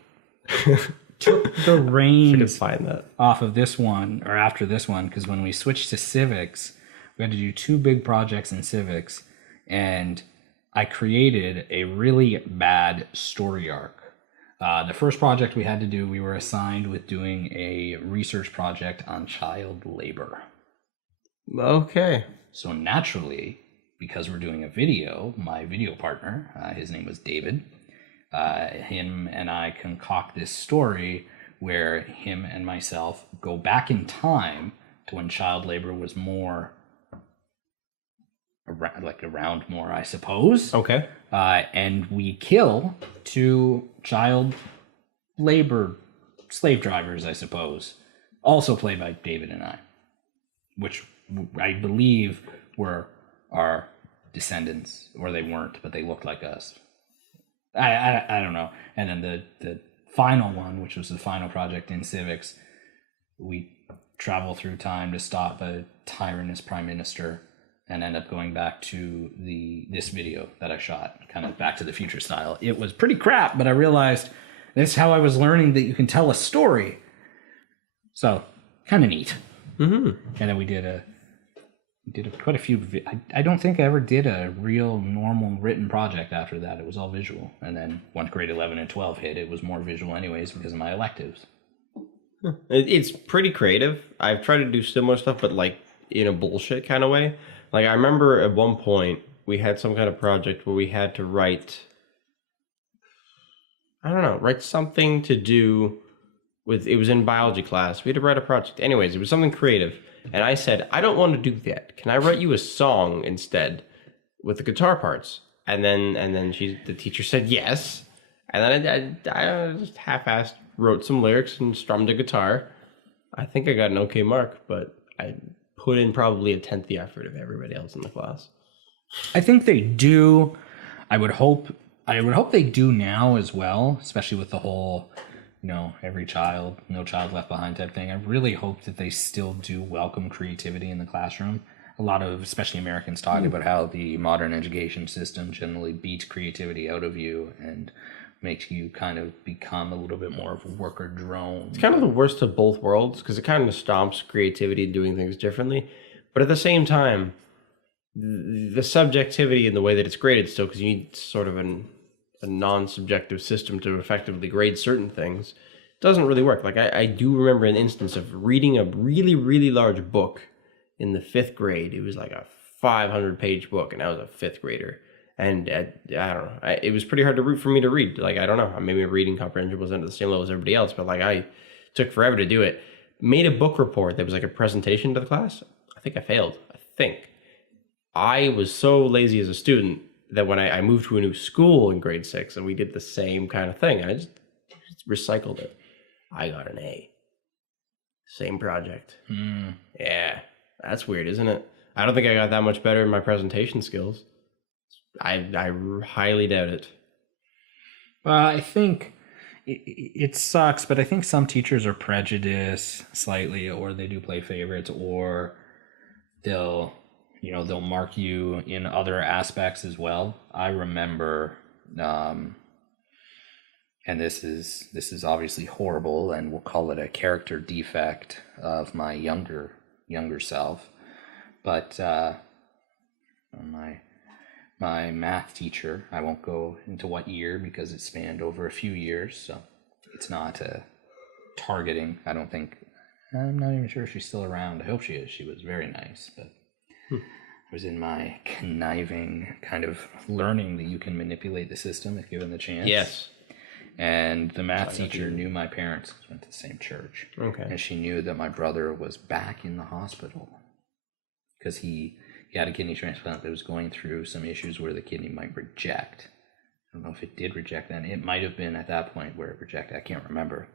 took the I could reins find that. off of this one, or after this one, because when we switched to civics, we had to do 2 big projects in civics, and I created a really bad story arc. The first project we had to do, we were assigned with doing a research project on child labor. Okay. So naturally, because we're doing a video, my video partner, his name was David, him and I concoct this story where him and myself go back in time to when child labor was more around more, I suppose. Okay. And we kill 2 child labor slave drivers, I suppose, also played by David and I, which I believe were our descendants, or they weren't, but they looked like us. I don't know. And then the final one, which was the final project in civics, we travel through time to stop a tyrannous prime minister and end up going back to this video that I shot, kind of Back to the Future style. It was pretty crap, but I realized that's how I was learning that you can tell a story. So kind of neat. Mm-hmm. And then we did quite a few. I don't think I ever did a real normal written project after that. It was all visual. And then once grade 11 and 12 hit, it was more visual anyways because of my electives. It's pretty creative. I've tried to do similar stuff, but like in a bullshit kind of way. Like I remember at one point we had some kind of project where we had to write, I don't know, write something to do with, it was in biology class. We had to write a project. Anyways, it was something creative. And I said, I don't want to do that. Can I write you a song instead with the guitar parts? And then the teacher said yes. And then I just half-assed wrote some lyrics and strummed a guitar. I think I got an okay mark, but I put in probably a tenth the effort of everybody else in the class. I think they do. I would hope they do now as well, especially with the whole, every child, no child left behind type thing. I really hope that they still do welcome creativity in the classroom. A lot of, especially Americans, talk about how the modern education system generally beats creativity out of you and makes you kind of become a little bit more of a worker drone. It's kind of the worst of both worlds because it kind of stomps creativity and doing things differently. But at the same time, the subjectivity in the way that it's graded still, because you need sort of a non-subjective system to effectively grade certain things, doesn't really work. Like I do remember an instance of reading a really, really large book in the 5th grade. It was like a 500-page book, and I was a 5th grader. And I don't know, it was pretty hard for me to read. Like, I don't know, maybe reading comprehension wasn't at the same level as everybody else, but like I took forever to do it. Made a book report that was like a presentation to the class. I think I failed. I was so lazy as a student that when I moved to a new school in grade 6 and we did the same kind of thing, and I just recycled it. I got an A. Same project. Yeah, that's weird, isn't it? I don't think I got that much better in my presentation skills. I highly doubt it. Well, I think it sucks, but I think some teachers are prejudiced slightly, or they do play favorites, or they'll mark you in other aspects as well. I remember, and this is obviously horrible, and we'll call it a character defect of my younger self, but my math teacher, I won't go into what year because it spanned over a few years, so it's not targeting. I'm not even sure if she's still around. I hope she is. She was very nice, but I was in my conniving kind of learning that you can manipulate the system if given the chance. Yes. And the math teacher knew my parents, went to the same church. Okay. And she knew that my brother was back in the hospital because he had a kidney transplant that was going through some issues where the kidney might reject. I don't know if it did reject then. It might have been at that point where it rejected. I can't remember.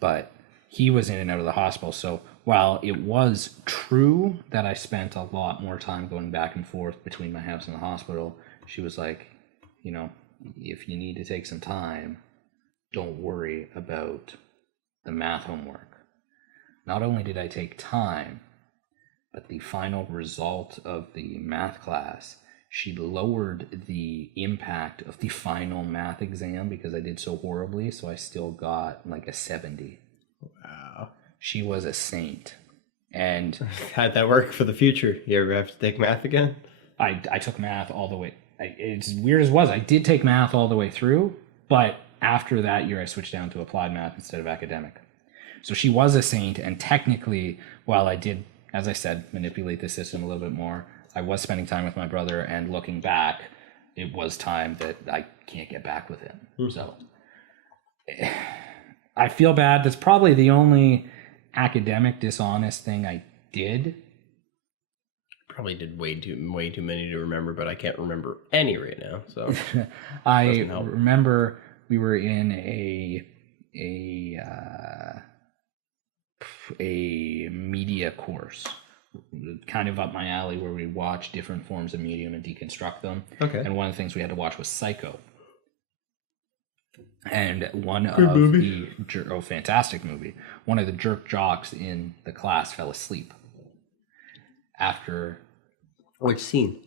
But he was in and out of the hospital. So while it was true that I spent a lot more time going back and forth between my house and the hospital, she was like, if you need to take some time, don't worry about the math homework. Not only did I take time, but the final result of the math class, she lowered the impact of the final math exam because I did so horribly, so I still got like a 70. Wow. She was a saint. And how'd that work for the future? You ever have to take math again? I took math all the way. It's weird as it was. I did take math all the way through, but after that year I switched down to applied math instead of academic. So she was a saint, and technically, while I did, as I said, manipulate the system a little bit more, I was spending time with my brother, and looking back, it was time that I can't get back with him. So I feel bad. That's probably the only academic dishonest thing I did. Probably did way too many to remember, but I can't remember any right now. So I remember we were in a media course, kind of up my alley, where we watch different forms of medium and deconstruct them. Okay. And one of the things we had to watch was Psycho. And one of fantastic movie. One of the jerk jocks in the class fell asleep after. Which scene?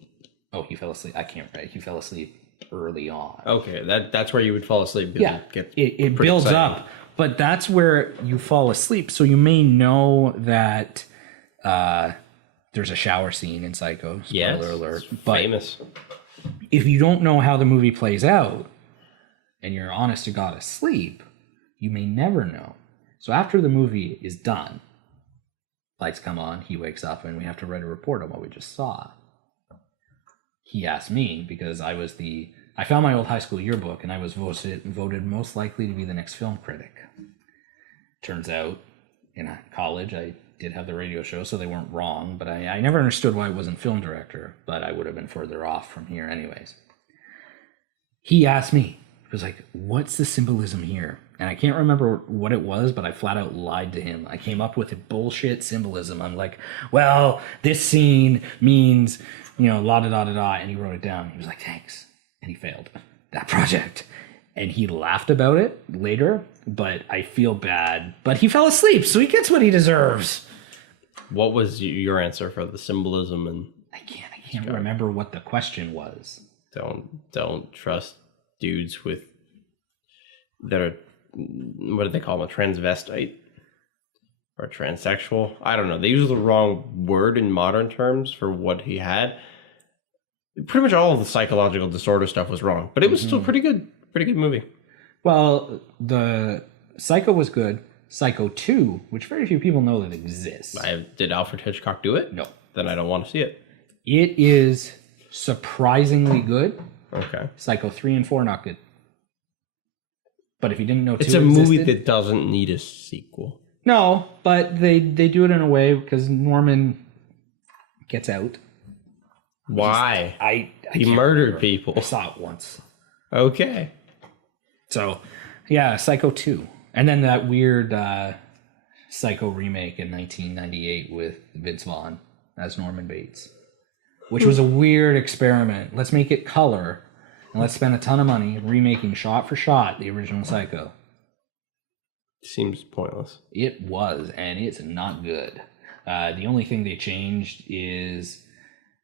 Oh, he fell asleep. I can't remember. He fell asleep early on. Okay, that's where you would fall asleep. Yeah, it builds up but that's where you fall asleep. So you may know that there's a shower scene in Psycho. Spoiler alert. But Famous. if you don't know how the movie plays out and you're honest to God asleep, you may never know. So after the movie is done, lights come on, he wakes up, and we have to write a report on what we just saw. He asked me because I found my old high school yearbook and I was voted most likely to be the next film critic. Turns out in college I did have the radio show, so they weren't wrong, but I never understood why it wasn't film director, but I would have been further off from here anyways. He asked me, he was like, what's the symbolism here? And I can't remember what it was, but I flat out lied to him. I came up with a bullshit symbolism. I'm like, well, this scene means, la-da-da-da-da, and he wrote it down. He was like, thanks. And he failed that project. And he laughed about it later, but I feel bad. But he fell asleep, so he gets what he deserves. What was your answer for the symbolism? And I can't remember what the question was. Don't trust dudes that are, what do they call them, a transvestite or transsexual? I don't know. They use the wrong word in modern terms for what he had. Pretty much all of the psychological disorder stuff was wrong, but it was still pretty good movie. Well, the Psycho was good. Psycho 2, which very few people know that exists. Did Alfred Hitchcock do it? No. Then I don't want to see it. It is surprisingly good. Okay. Psycho 3 and 4, not good. But if you didn't know 2 it's a movie existed, that doesn't need a sequel. No, but they do it in a way because Norman gets out. Why? He can't murdered remember. people. I saw it once. Okay. So, yeah, Psycho 2. And then that weird Psycho remake in 1998 with Vince Vaughn as Norman Bates, which was a weird experiment. Let's make it color, and let's spend a ton of money remaking shot for shot the original Psycho. Seems pointless. It was, and it's not good. The only thing they changed is,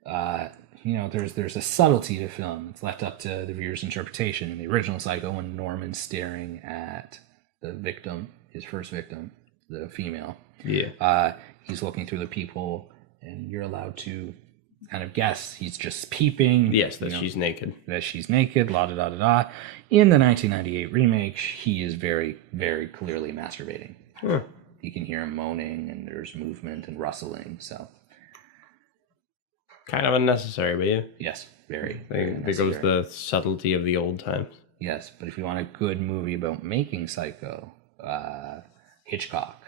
there's a subtlety to film. It's left up to the viewer's interpretation. In the original Psycho, when Norman's staring at the victim, his first victim, the female, he's looking through the people, and you're allowed to kind of guess. He's just peeping. Yes, she's naked. That she's naked, la-da-da-da-da. In the 1998 remake, he is very, very clearly masturbating. Huh. You can hear him moaning, and there's movement and rustling, so... Kind of unnecessary, but yeah. Yes, very. There goes the subtlety of the old times. Yes, but if you want a good movie about making Psycho, Hitchcock,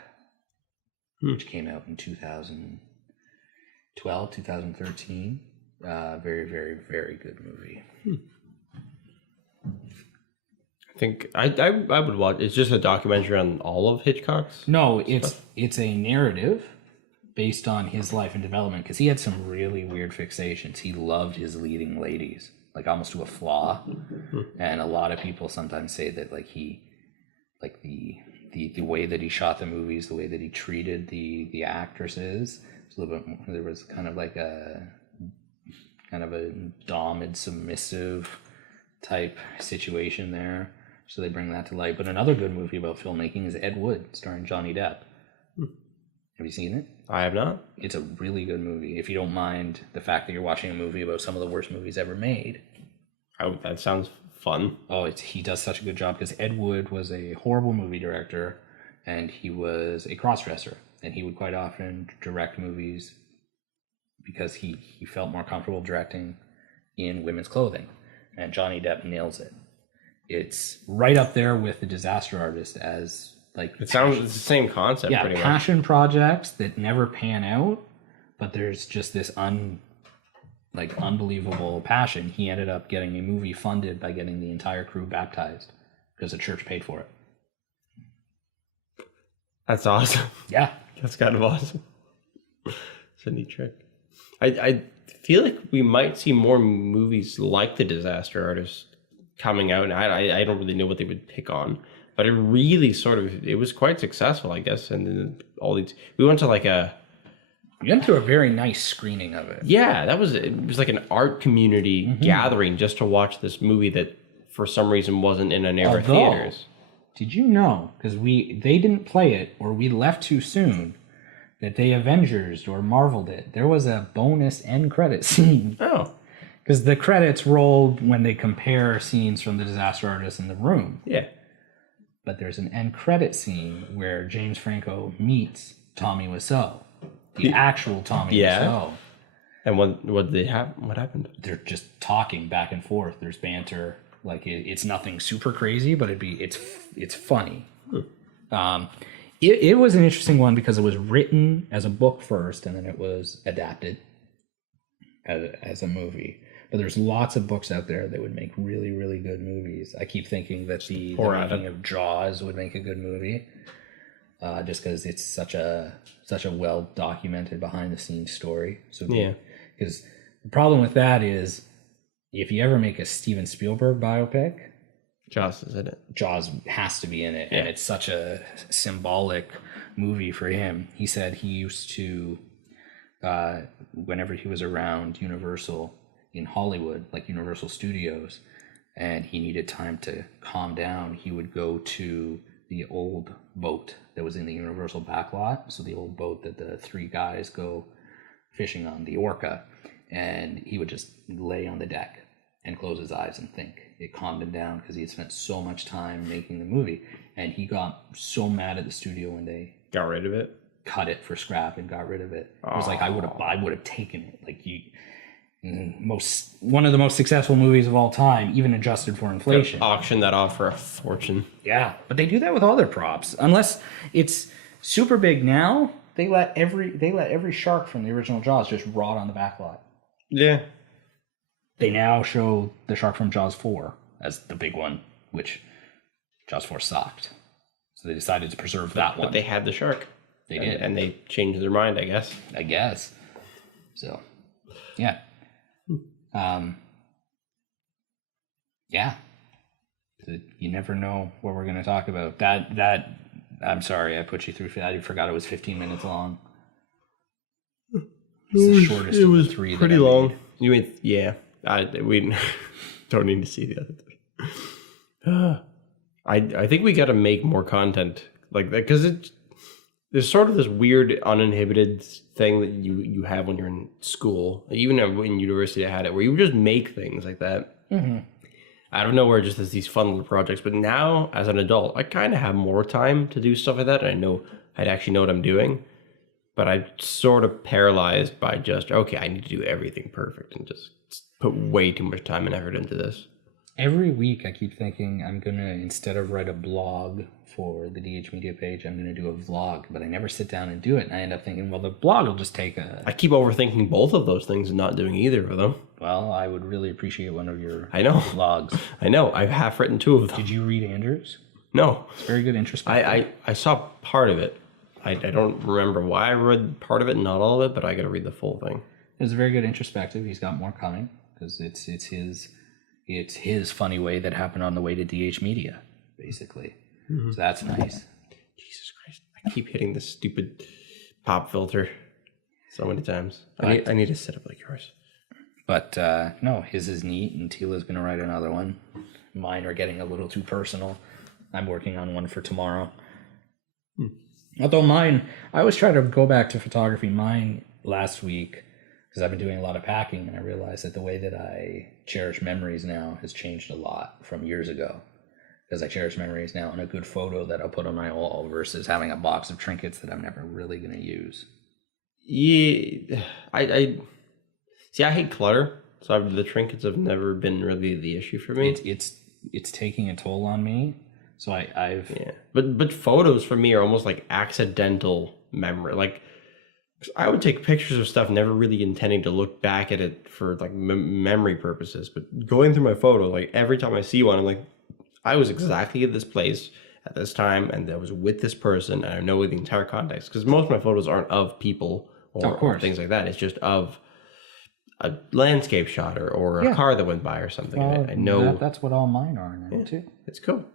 which came out in 2012, 2013. Very, very, very good movie. I think I would watch. It's just a documentary on all of Hitchcock's. No, it's a narrative based on his life and development, because he had some really weird fixations. He loved his leading ladies, like almost to a flaw. And a lot of people sometimes say that the way that he shot the movies, the way that he treated the actresses, was a little bit more, there was kind of a dom and submissive type situation there. So they bring that to light. But another good movie about filmmaking is Ed Wood, starring Johnny Depp. Have you seen it? I have not. It's a really good movie. If you don't mind the fact that you're watching a movie about some of the worst movies ever made. That sounds fun. Oh, he does such a good job, because Ed Wood was a horrible movie director, and he was a crossdresser, and he would quite often direct movies because he felt more comfortable directing in women's clothing, and Johnny Depp nails it. It's right up there with The Disaster Artist as it sounds it's the same concept. Yeah, pretty much. passion projects that never pan out, but there's just this unbelievable passion. He ended up getting a movie funded by getting the entire crew baptized because the church paid for it. That's awesome. Yeah, That's kind of awesome. It's a neat trick. I feel like we might see more movies like The Disaster Artist coming out, and I don't really know what they would pick on. But it really it was quite successful, I guess. And then we went to we went to a very nice screening of it. Yeah, it was like an art community gathering just to watch this movie that for some reason wasn't in any of our theaters. did you know, because they didn't play it or we left too soon, that they Avengers or Marvel did, there was a bonus end credit scene. Oh. Because the credits rolled when they compare scenes from The Disaster Artist in The Room. Yeah. But there's an end credit scene where James Franco meets Tommy Wiseau, the actual Tommy Wiseau. And what did they have? What happened? They're just talking back and forth. There's banter. Like it's nothing super crazy, but it's funny. It was an interesting one because it was written as a book first, and then it was adapted as a movie. But there's lots of books out there that would make really, really good movies. I keep thinking that the making of Jaws would make a good movie, just because it's such a well documented behind the scenes story. So because the problem with that is, if you ever make a Steven Spielberg biopic, Jaws is in it. Jaws has to be in it, and it's such a symbolic movie for him. He said he used to, whenever he was around Universal in Hollywood, like Universal Studios, and he needed time to calm down, he would go to the old boat that was in the Universal backlot. So the old boat that the three guys go fishing on, the Orca, and he would just lay on the deck and close his eyes and think. It calmed him down because he had spent so much time making the movie, and he got so mad at the studio when they got rid of it, cut it for scrap and got rid of it. It was like, I would have taken it. Like one of the most successful movies of all time, even adjusted for inflation. Auction that off for a fortune. Yeah, but they do that with all their props. Unless it's super big now, they let every shark from the original Jaws just rot on the backlot. Yeah. They now show the shark from Jaws 4 as the big one, which Jaws 4 sucked. So they decided to preserve that one. But they had the shark. They did. And they changed their mind, I guess. So, yeah. Yeah. You never know what we're going to talk about. That I'm sorry, I put you through that. You forgot it was 15 minutes long. It's the shortest of the three. Pretty long. You mean, yeah. We don't need to see the other three. I think we got to make more content like that, because there's sort of this weird uninhibited thing that you have when you're in school. Even in university, I had it where you just make things like that. Mm-hmm. I don't know where, just as these fun little projects. But now, as an adult, I kind of have more time to do stuff like that. And I know I'd actually know what I'm doing. But I'm sort of paralyzed by just, okay, I need to do everything perfect and just put way too much time and effort into this. Every week I keep thinking I'm going to, instead of write a blog for the DH Media page, I'm going to do a vlog. But I never sit down and do it. And I end up thinking, well, the blog will just take I keep overthinking both of those things and not doing either of them. Well, I would really appreciate one of your vlogs. I know. I've half written two of them. Did you read Andrews? No. It's very good introspective. I saw part of it. I don't remember why I read part of it, not all of it, but I got to read the full thing. It's a very good introspective. He's got more coming because it's his funny way that happened on the way to DH Media, basically. Mm-hmm. So that's nice. Jesus Christ! I keep hitting this stupid pop filter so many times. I need a setup like yours. But no, his is neat, and Tila's going to write another one. Mine are getting a little too personal. I'm working on one for tomorrow. Although mine, I always try to go back to photography. Mine last week, because I've been doing a lot of packing, and I realized that the way that I cherish memories now has changed a lot from years ago. Because I cherish memories now in a good photo that I'll put on my wall versus having a box of trinkets that I'm never really going to use. Yeah, I hate clutter, so the trinkets have never been really the issue for me. It's taking a toll on me. So I've but photos for me are almost like accidental memory. Like, I would take pictures of stuff never really intending to look back at it for like memory purposes. But going through my photo, like every time I see one, I'm like, I was exactly at this place at this time, and I was with this person, and I know the entire context. Because most of my photos aren't of people or things like that. It's just of a landscape shot or a car that went by or something. Well, I know that's what all mine are now too. It's cool.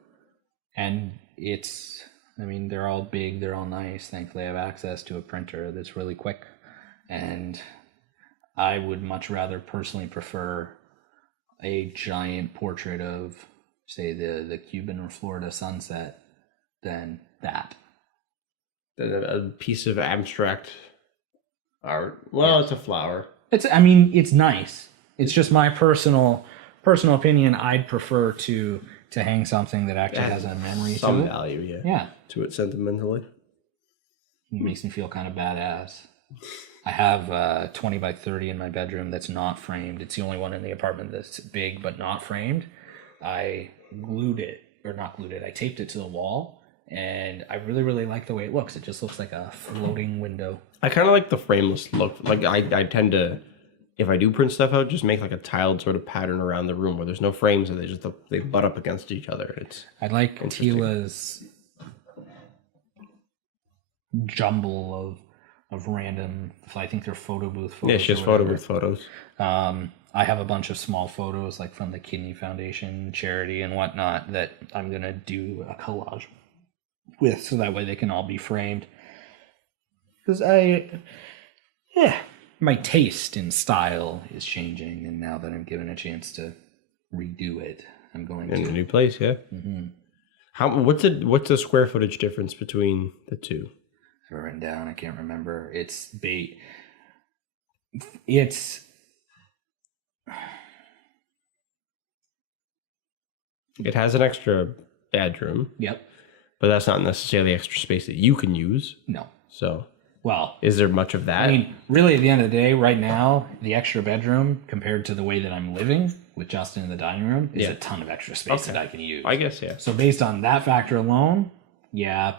And they're all big, they're all nice. Thankfully, I have access to a printer that's really quick. And I would much rather personally prefer a giant portrait of, say, the Cuban or Florida sunset than that. A piece of abstract art. Well, it's a flower. It's nice. It's just my personal opinion. I'd prefer to hang something that actually has a memory Some to it. value, yeah. Yeah. To it sentimentally. It makes me feel kind of badass. I have 20 by 30 in my bedroom that's not framed. It's the only one in the apartment that's big but not framed. I I taped it to the wall, and I really, really like the way it looks. It just looks like a floating window. I kind of like the frameless look. Like I tend to, if I do print stuff out, just make like a tiled sort of pattern around the room where there's no frames and they butt up against each other. It's I like Tila's jumble of random. I think they're photo booth photos. yeah, it's just photo booth photos. I have a bunch of small photos like from the Kidney Foundation charity and whatnot that I'm gonna do a collage with, so that way they can all be framed. Because my taste in style is changing, and now that I'm given a chance to redo it, I'm going In a to. new place, yeah. Mm-hmm. What's the square footage difference between the two? I've written down. I can't remember. It's It has an extra bedroom, yep. but that's not necessarily extra space that you can use. No. So, Well, is there much of that? I mean, really, at the end of the day, right now, the extra bedroom compared to the way that I'm living with Justin in the dining room is a ton of extra space that I can use. I guess, yeah. So based on that factor alone, yeah.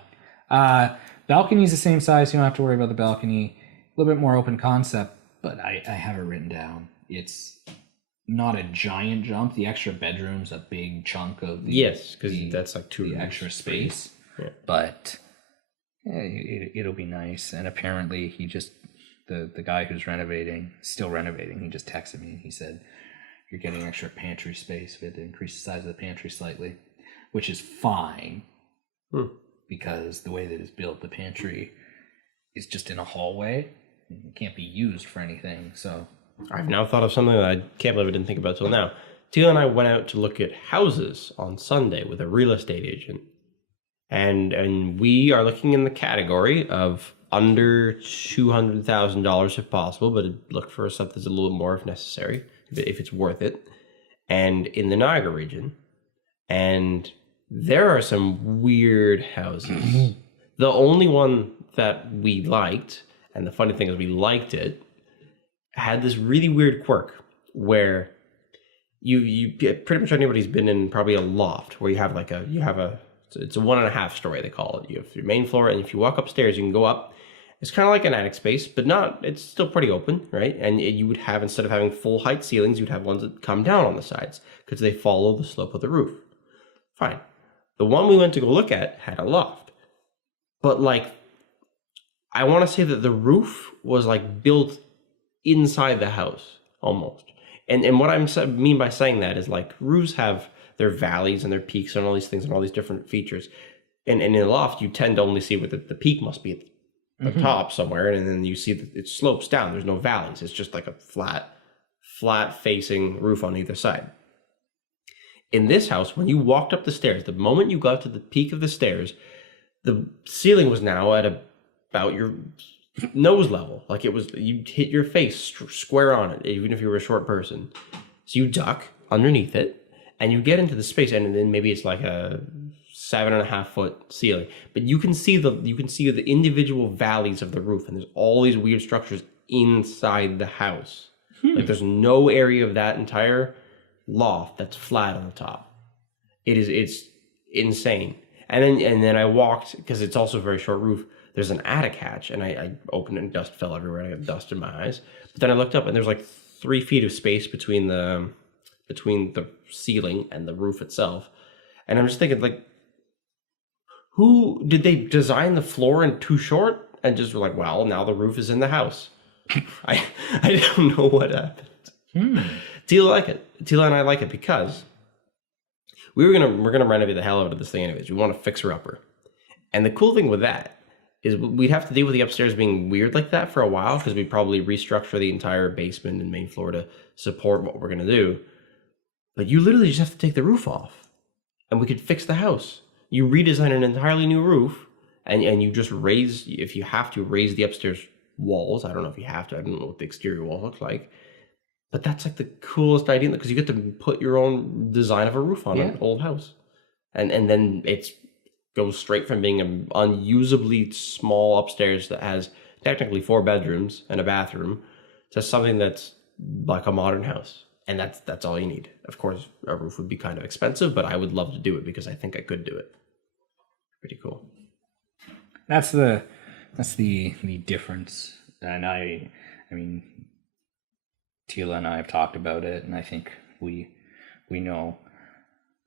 Balcony's the same size. You don't have to worry about the balcony. A little bit more open concept, but I have it written down. It's not a giant jump. The extra bedroom's a big chunk of the Yes, because that's like two the rooms. extra space. Yeah. But it'll be nice. And apparently he just, the guy who's still renovating, he just texted me and he said, you're getting extra pantry space. We had to increase the size of the pantry slightly, which is fine because the way that it's built, the pantry is just in a hallway. It can't be used for anything. So I've now thought of something that I can't believe I didn't think about till now. Teal and I went out to look at houses on Sunday with a real estate agent. And we are looking in the category of under $200,000 if possible, but look for stuff that's a little bit more if necessary, if it's worth it. And in the Niagara region. And there are some weird houses. The only one that we liked, and the funny thing is we liked it, had this really weird quirk where you pretty much anybody's been in probably a loft where you have it's a 1.5 story, they call it. You have your main floor, and if you walk upstairs, you can go up. It's kind of like an attic space, but it's still pretty open, right? And you would have, instead of having full height ceilings, you'd have ones that come down on the sides because they follow the slope of the roof. Fine. The one we went to go look at had a loft, but I want to say that the roof was built inside the house almost. And what I mean by saying that is roofs have their valleys and their peaks and all these things and all these different features. And in a loft, you tend to only see where the peak must be at the top somewhere. And then you see that it slopes down. There's no valleys. It's just like a flat facing roof on either side. In this house, when you walked up the stairs, the moment you got to the peak of the stairs, the ceiling was now at about your nose level. You'd hit your face square on it, even if you were a short person. So you duck underneath it, and you get into the space, and then maybe it's like a 7.5 foot ceiling, but you can see the individual valleys of the roof, and there's all these weird structures inside the house. There's no area of that entire loft that's flat on the top. It's insane. And then I walked, because it's also a very short roof. There's an attic hatch, and I opened it, and dust fell everywhere. I got dust in my eyes. But then I looked up, and there's 3 feet of space between the ceiling and the roof itself. And I'm just thinking, who did they design the floor in too short and just were like, well, now the roof is in the house? I don't know what happened. Tila and I like it because we're gonna renovate the hell out of this thing anyways. We want to fix her upper. And the cool thing with that is we'd have to deal with the upstairs being weird like that for a while, because we'd probably restructure the entire basement and main floor to support what we're gonna do. But you literally just have to take the roof off, and we could fix the house. You redesign an entirely new roof, and you just raise, if you have to, raise the upstairs walls. I don't know if you have to. I don't know what the exterior walls look like. But that's like the coolest idea, because you get to put your own design of a roof on an old house. And then it goes straight from being an unusably small upstairs that has technically 4 bedrooms and a bathroom to something that's like a modern house. And that's all you need. Of course, a roof would be kind of expensive, but I would love to do it because I think I could do it. Pretty cool. That's the difference. And I mean, Tila and I have talked about it, and I think we know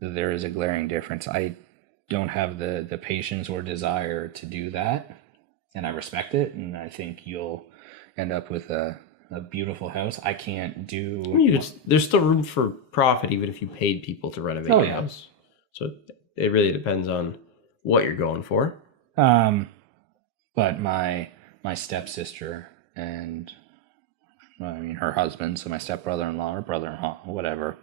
that there is a glaring difference. I don't have the patience or desire to do that, and I respect it, and I think you'll end up with a beautiful house. I can't do... there's still room for profit even if you paid people to renovate your house. So it really depends on what you're going for. But my stepsister and... I mean, her husband, so my stepbrother-in-law or brother-in-law, whatever,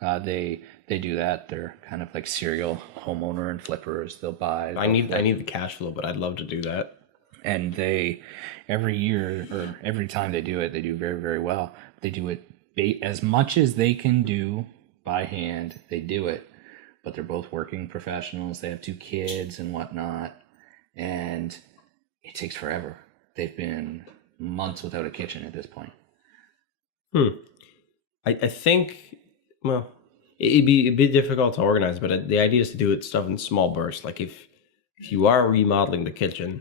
they do that. They're kind of like serial homeowner and flippers. They'll buy. I need the cash flow, but I'd love to do that. And they, every year or every time they do it, they do very, very well. They do it as much as they can do by hand. They do it, but they're both working professionals. They have 2 kids and whatnot, and it takes forever. They've been months without a kitchen at this point. I think, well, it'd be a bit difficult to organize, but the idea is to do it stuff in small bursts. Like if you are remodeling the kitchen,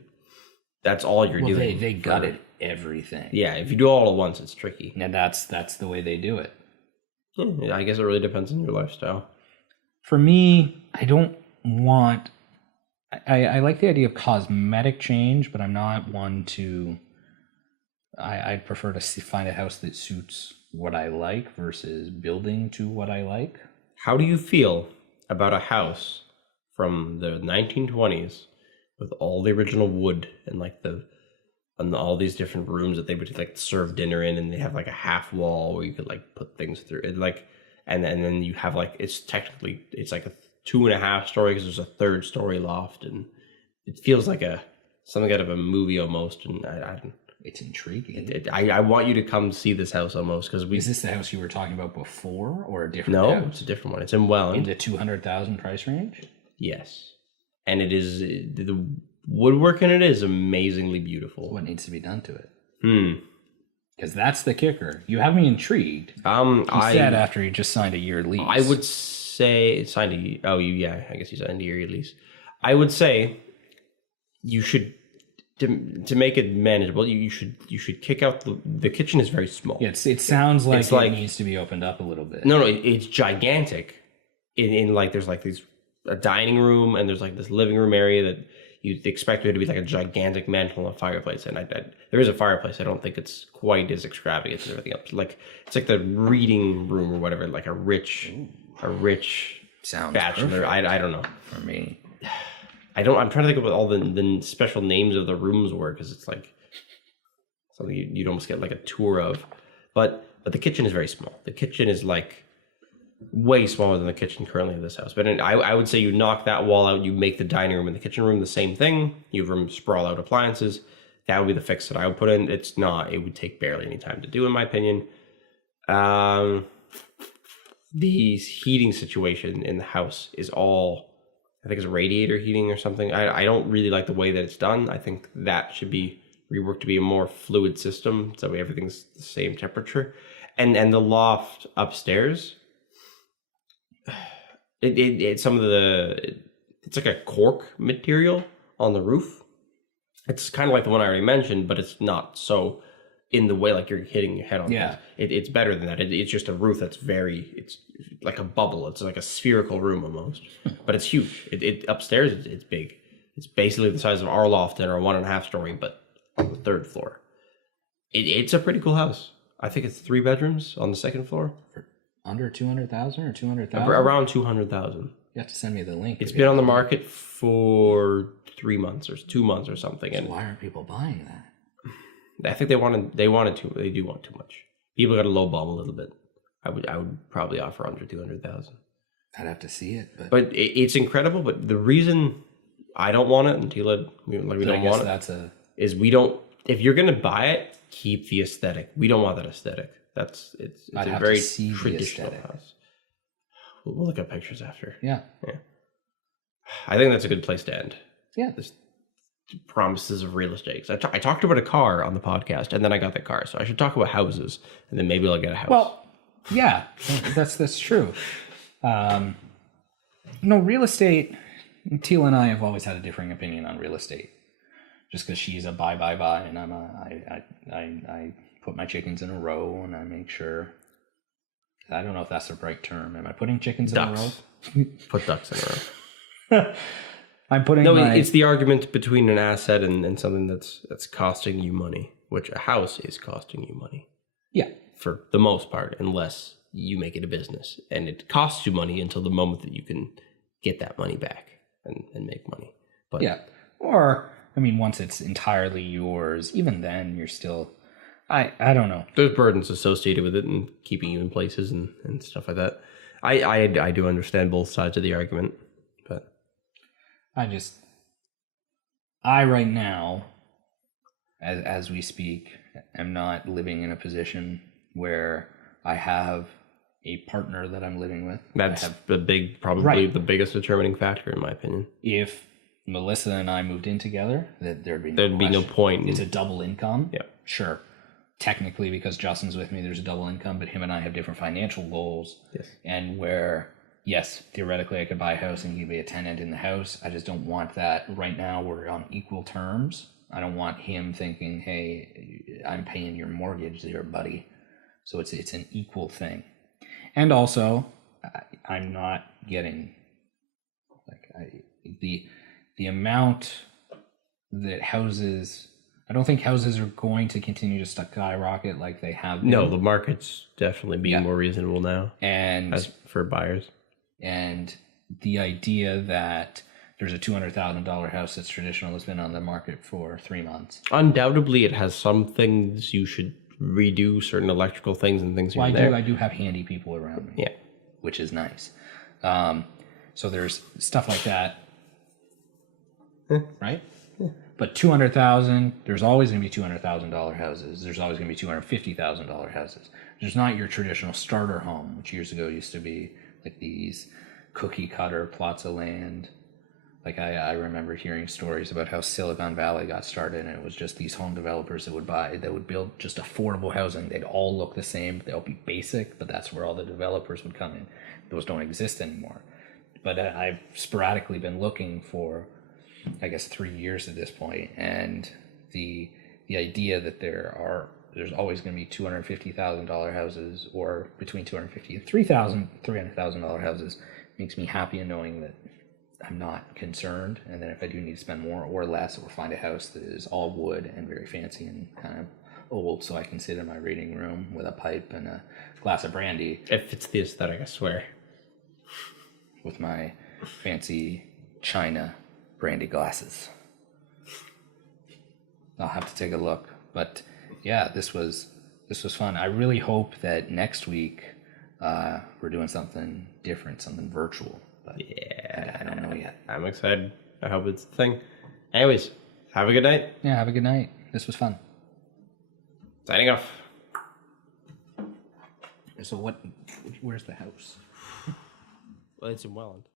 that's all you're doing. They gutted everything. Yeah, if you do it all at once, it's tricky. And that's the way they do it. Yeah, I guess it really depends on your lifestyle. For me, I don't want... I like the idea of cosmetic change, but I'm not one to... I'd prefer to find a house that suits what I like versus building to what I like. How do you feel about a house from the 1920s with all the original wood and like all these different rooms that they would like serve dinner in, and they have like a half wall where you could like put things through it, like, and then you have like, it's like a 2.5 story because there's a 3rd story loft, and it feels like something out of a movie almost, and I don't. It's intriguing. I want you to come see this house almost, because Is this the house you were talking about before, or a different house? house? It's a different one. It's in Welland. In the 200,000 price range? Yes. And it is, the woodwork in it is amazingly beautiful. What needs to be done to it? Because that's the kicker. You have me intrigued. You said after you just signed a year lease. I would say signed a... Oh, I guess you signed a year lease. I would say you should... To make it manageable, you should kick out the kitchen is very small. Yeah, it sounds like it needs to be opened up a little bit. No, it's gigantic. In like there's like a dining room, and there's like this living room area that you'd expect it to be like a gigantic mantel and a fireplace. And there is a fireplace. I don't think it's quite as extravagant as everything else. Like it's like the reading room or whatever, like a rich sounds bachelor. Perfect I don't know. For me. I'm trying to think of what all the special names of the rooms were, because it's like something you'd almost get like a tour of. But the kitchen is very small. The kitchen is like way smaller than the kitchen currently in this house. But I would say you knock that wall out, you make the dining room and the kitchen room the same thing. You have room to sprawl out appliances. That would be the fix that I would put in. It would take barely any time to do, in my opinion. The heating situation in the house is all... I think it's radiator heating or something. I don't really like the way that it's done. I think that should be reworked to be a more fluid system, so everything's the same temperature. And the loft upstairs, it's like a cork material on the roof. It's kind of like the one I already mentioned, but it's not so in the way like you're hitting your head on. Yeah, it's better than that. It's just a roof that's it's like a bubble. It's like a spherical room almost, but it's huge. It upstairs it's big. It's basically the size of our loft and our 1.5 story, but on the 3rd floor. It's a pretty cool house. I think it's 3 bedrooms on the 2nd floor. For under 200,000 or 200,000? Around 200,000. You have to send me the link. It's been on the market for 3 months or 2 months or something. So and why aren't people buying that? I think they do want too much. People got to lowball a little bit. I would probably offer under 200,000. I'd have to see it, but But it's incredible. But the reason I don't want it, and Tila, we I don't guess want it, that's a is we don't. If you're gonna buy it, keep the aesthetic. We don't want that aesthetic. It's I'd a have very to see the traditional aesthetic. house. We'll look at pictures after. yeah. I think that's a good place to end. Yeah. This promises of real estate. 'Cause I talked about a car on the podcast, and then I got the car, so I should talk about houses, and then maybe I'll get a house. Well, yeah, that's true. No, real estate. Teal and I have always had a differing opinion on real estate. Just because she's a buy, and I'm I put my chickens in a row, and I make sure. I don't know if that's the right term. Am I putting chickens in a row? ducks. Put ducks in a row. I'm putting No, my, it's the argument between an asset and something that's costing you money, which a house is costing you money yeah. for the most part, unless you make it a business. And it costs you money until the moment that you can get that money back and make money. But Yeah. Or, I mean, once it's entirely yours, even then you're still, I don't know. there's burdens associated with it and keeping you in places and stuff like that. I do understand both sides of the argument, but I right now, as we speak, am not living in a position where I have a partner that I'm living with. that's probably Right. the biggest determining factor in my opinion. If Melissa and I moved in together, there'd be There'd be no question. point. It's a double income. Yeah. Sure. Technically, because Justin's with me, there's a double income, but him and I have different financial goals. Yes. And where, yes, theoretically I could buy a house and he'd be a tenant in the house. I just don't want that. Right now we're on equal terms. I don't want him thinking, hey, I'm paying your mortgage there, buddy. So it's an equal thing. And also, I'm not getting the amount that houses. I don't think houses are going to continue to skyrocket like they have been. No, the market's definitely being Yeah. more reasonable now and as for buyers. and the idea that there's a $200,000 house that's traditional that's been on the market for 3 months. Undoubtedly, it has some things you should redo, certain electrical things and things Well, here and there. I do have handy people around me. Yeah. Which is nice. So there's stuff like that, right? But 200,000, there's always going to be $200,000 houses. There's always going to be $250,000 houses. There's not your traditional starter home, which years ago used to be like these cookie cutter plots of land. Like I remember hearing stories about how Silicon Valley got started, and it was just these home developers that would build just affordable housing. They'd all look the same. They'll be basic, but that's where all the developers would come in. Those don't exist anymore. But I've sporadically been looking for, I guess, 3 years at this point, and the idea that there's always going to be $250,000 houses, or between $250,000 and $300,000 houses, makes me happy in knowing that I'm not concerned, and then if I do need to spend more or less, or find a house that is all wood and very fancy and kind of old, so I can sit in my reading room with a pipe and a glass of brandy It fits the aesthetic, I swear. with my fancy China brandy glasses. I'll have to take a look, but yeah, this was fun. I really hope that next week we're doing something different, something virtual. But Yeah. I don't know yet. I'm excited. I hope it's the thing. Anyways, have a good night. Yeah, have a good night. This was fun. Signing off. So where's the house? Well, it's in Welland.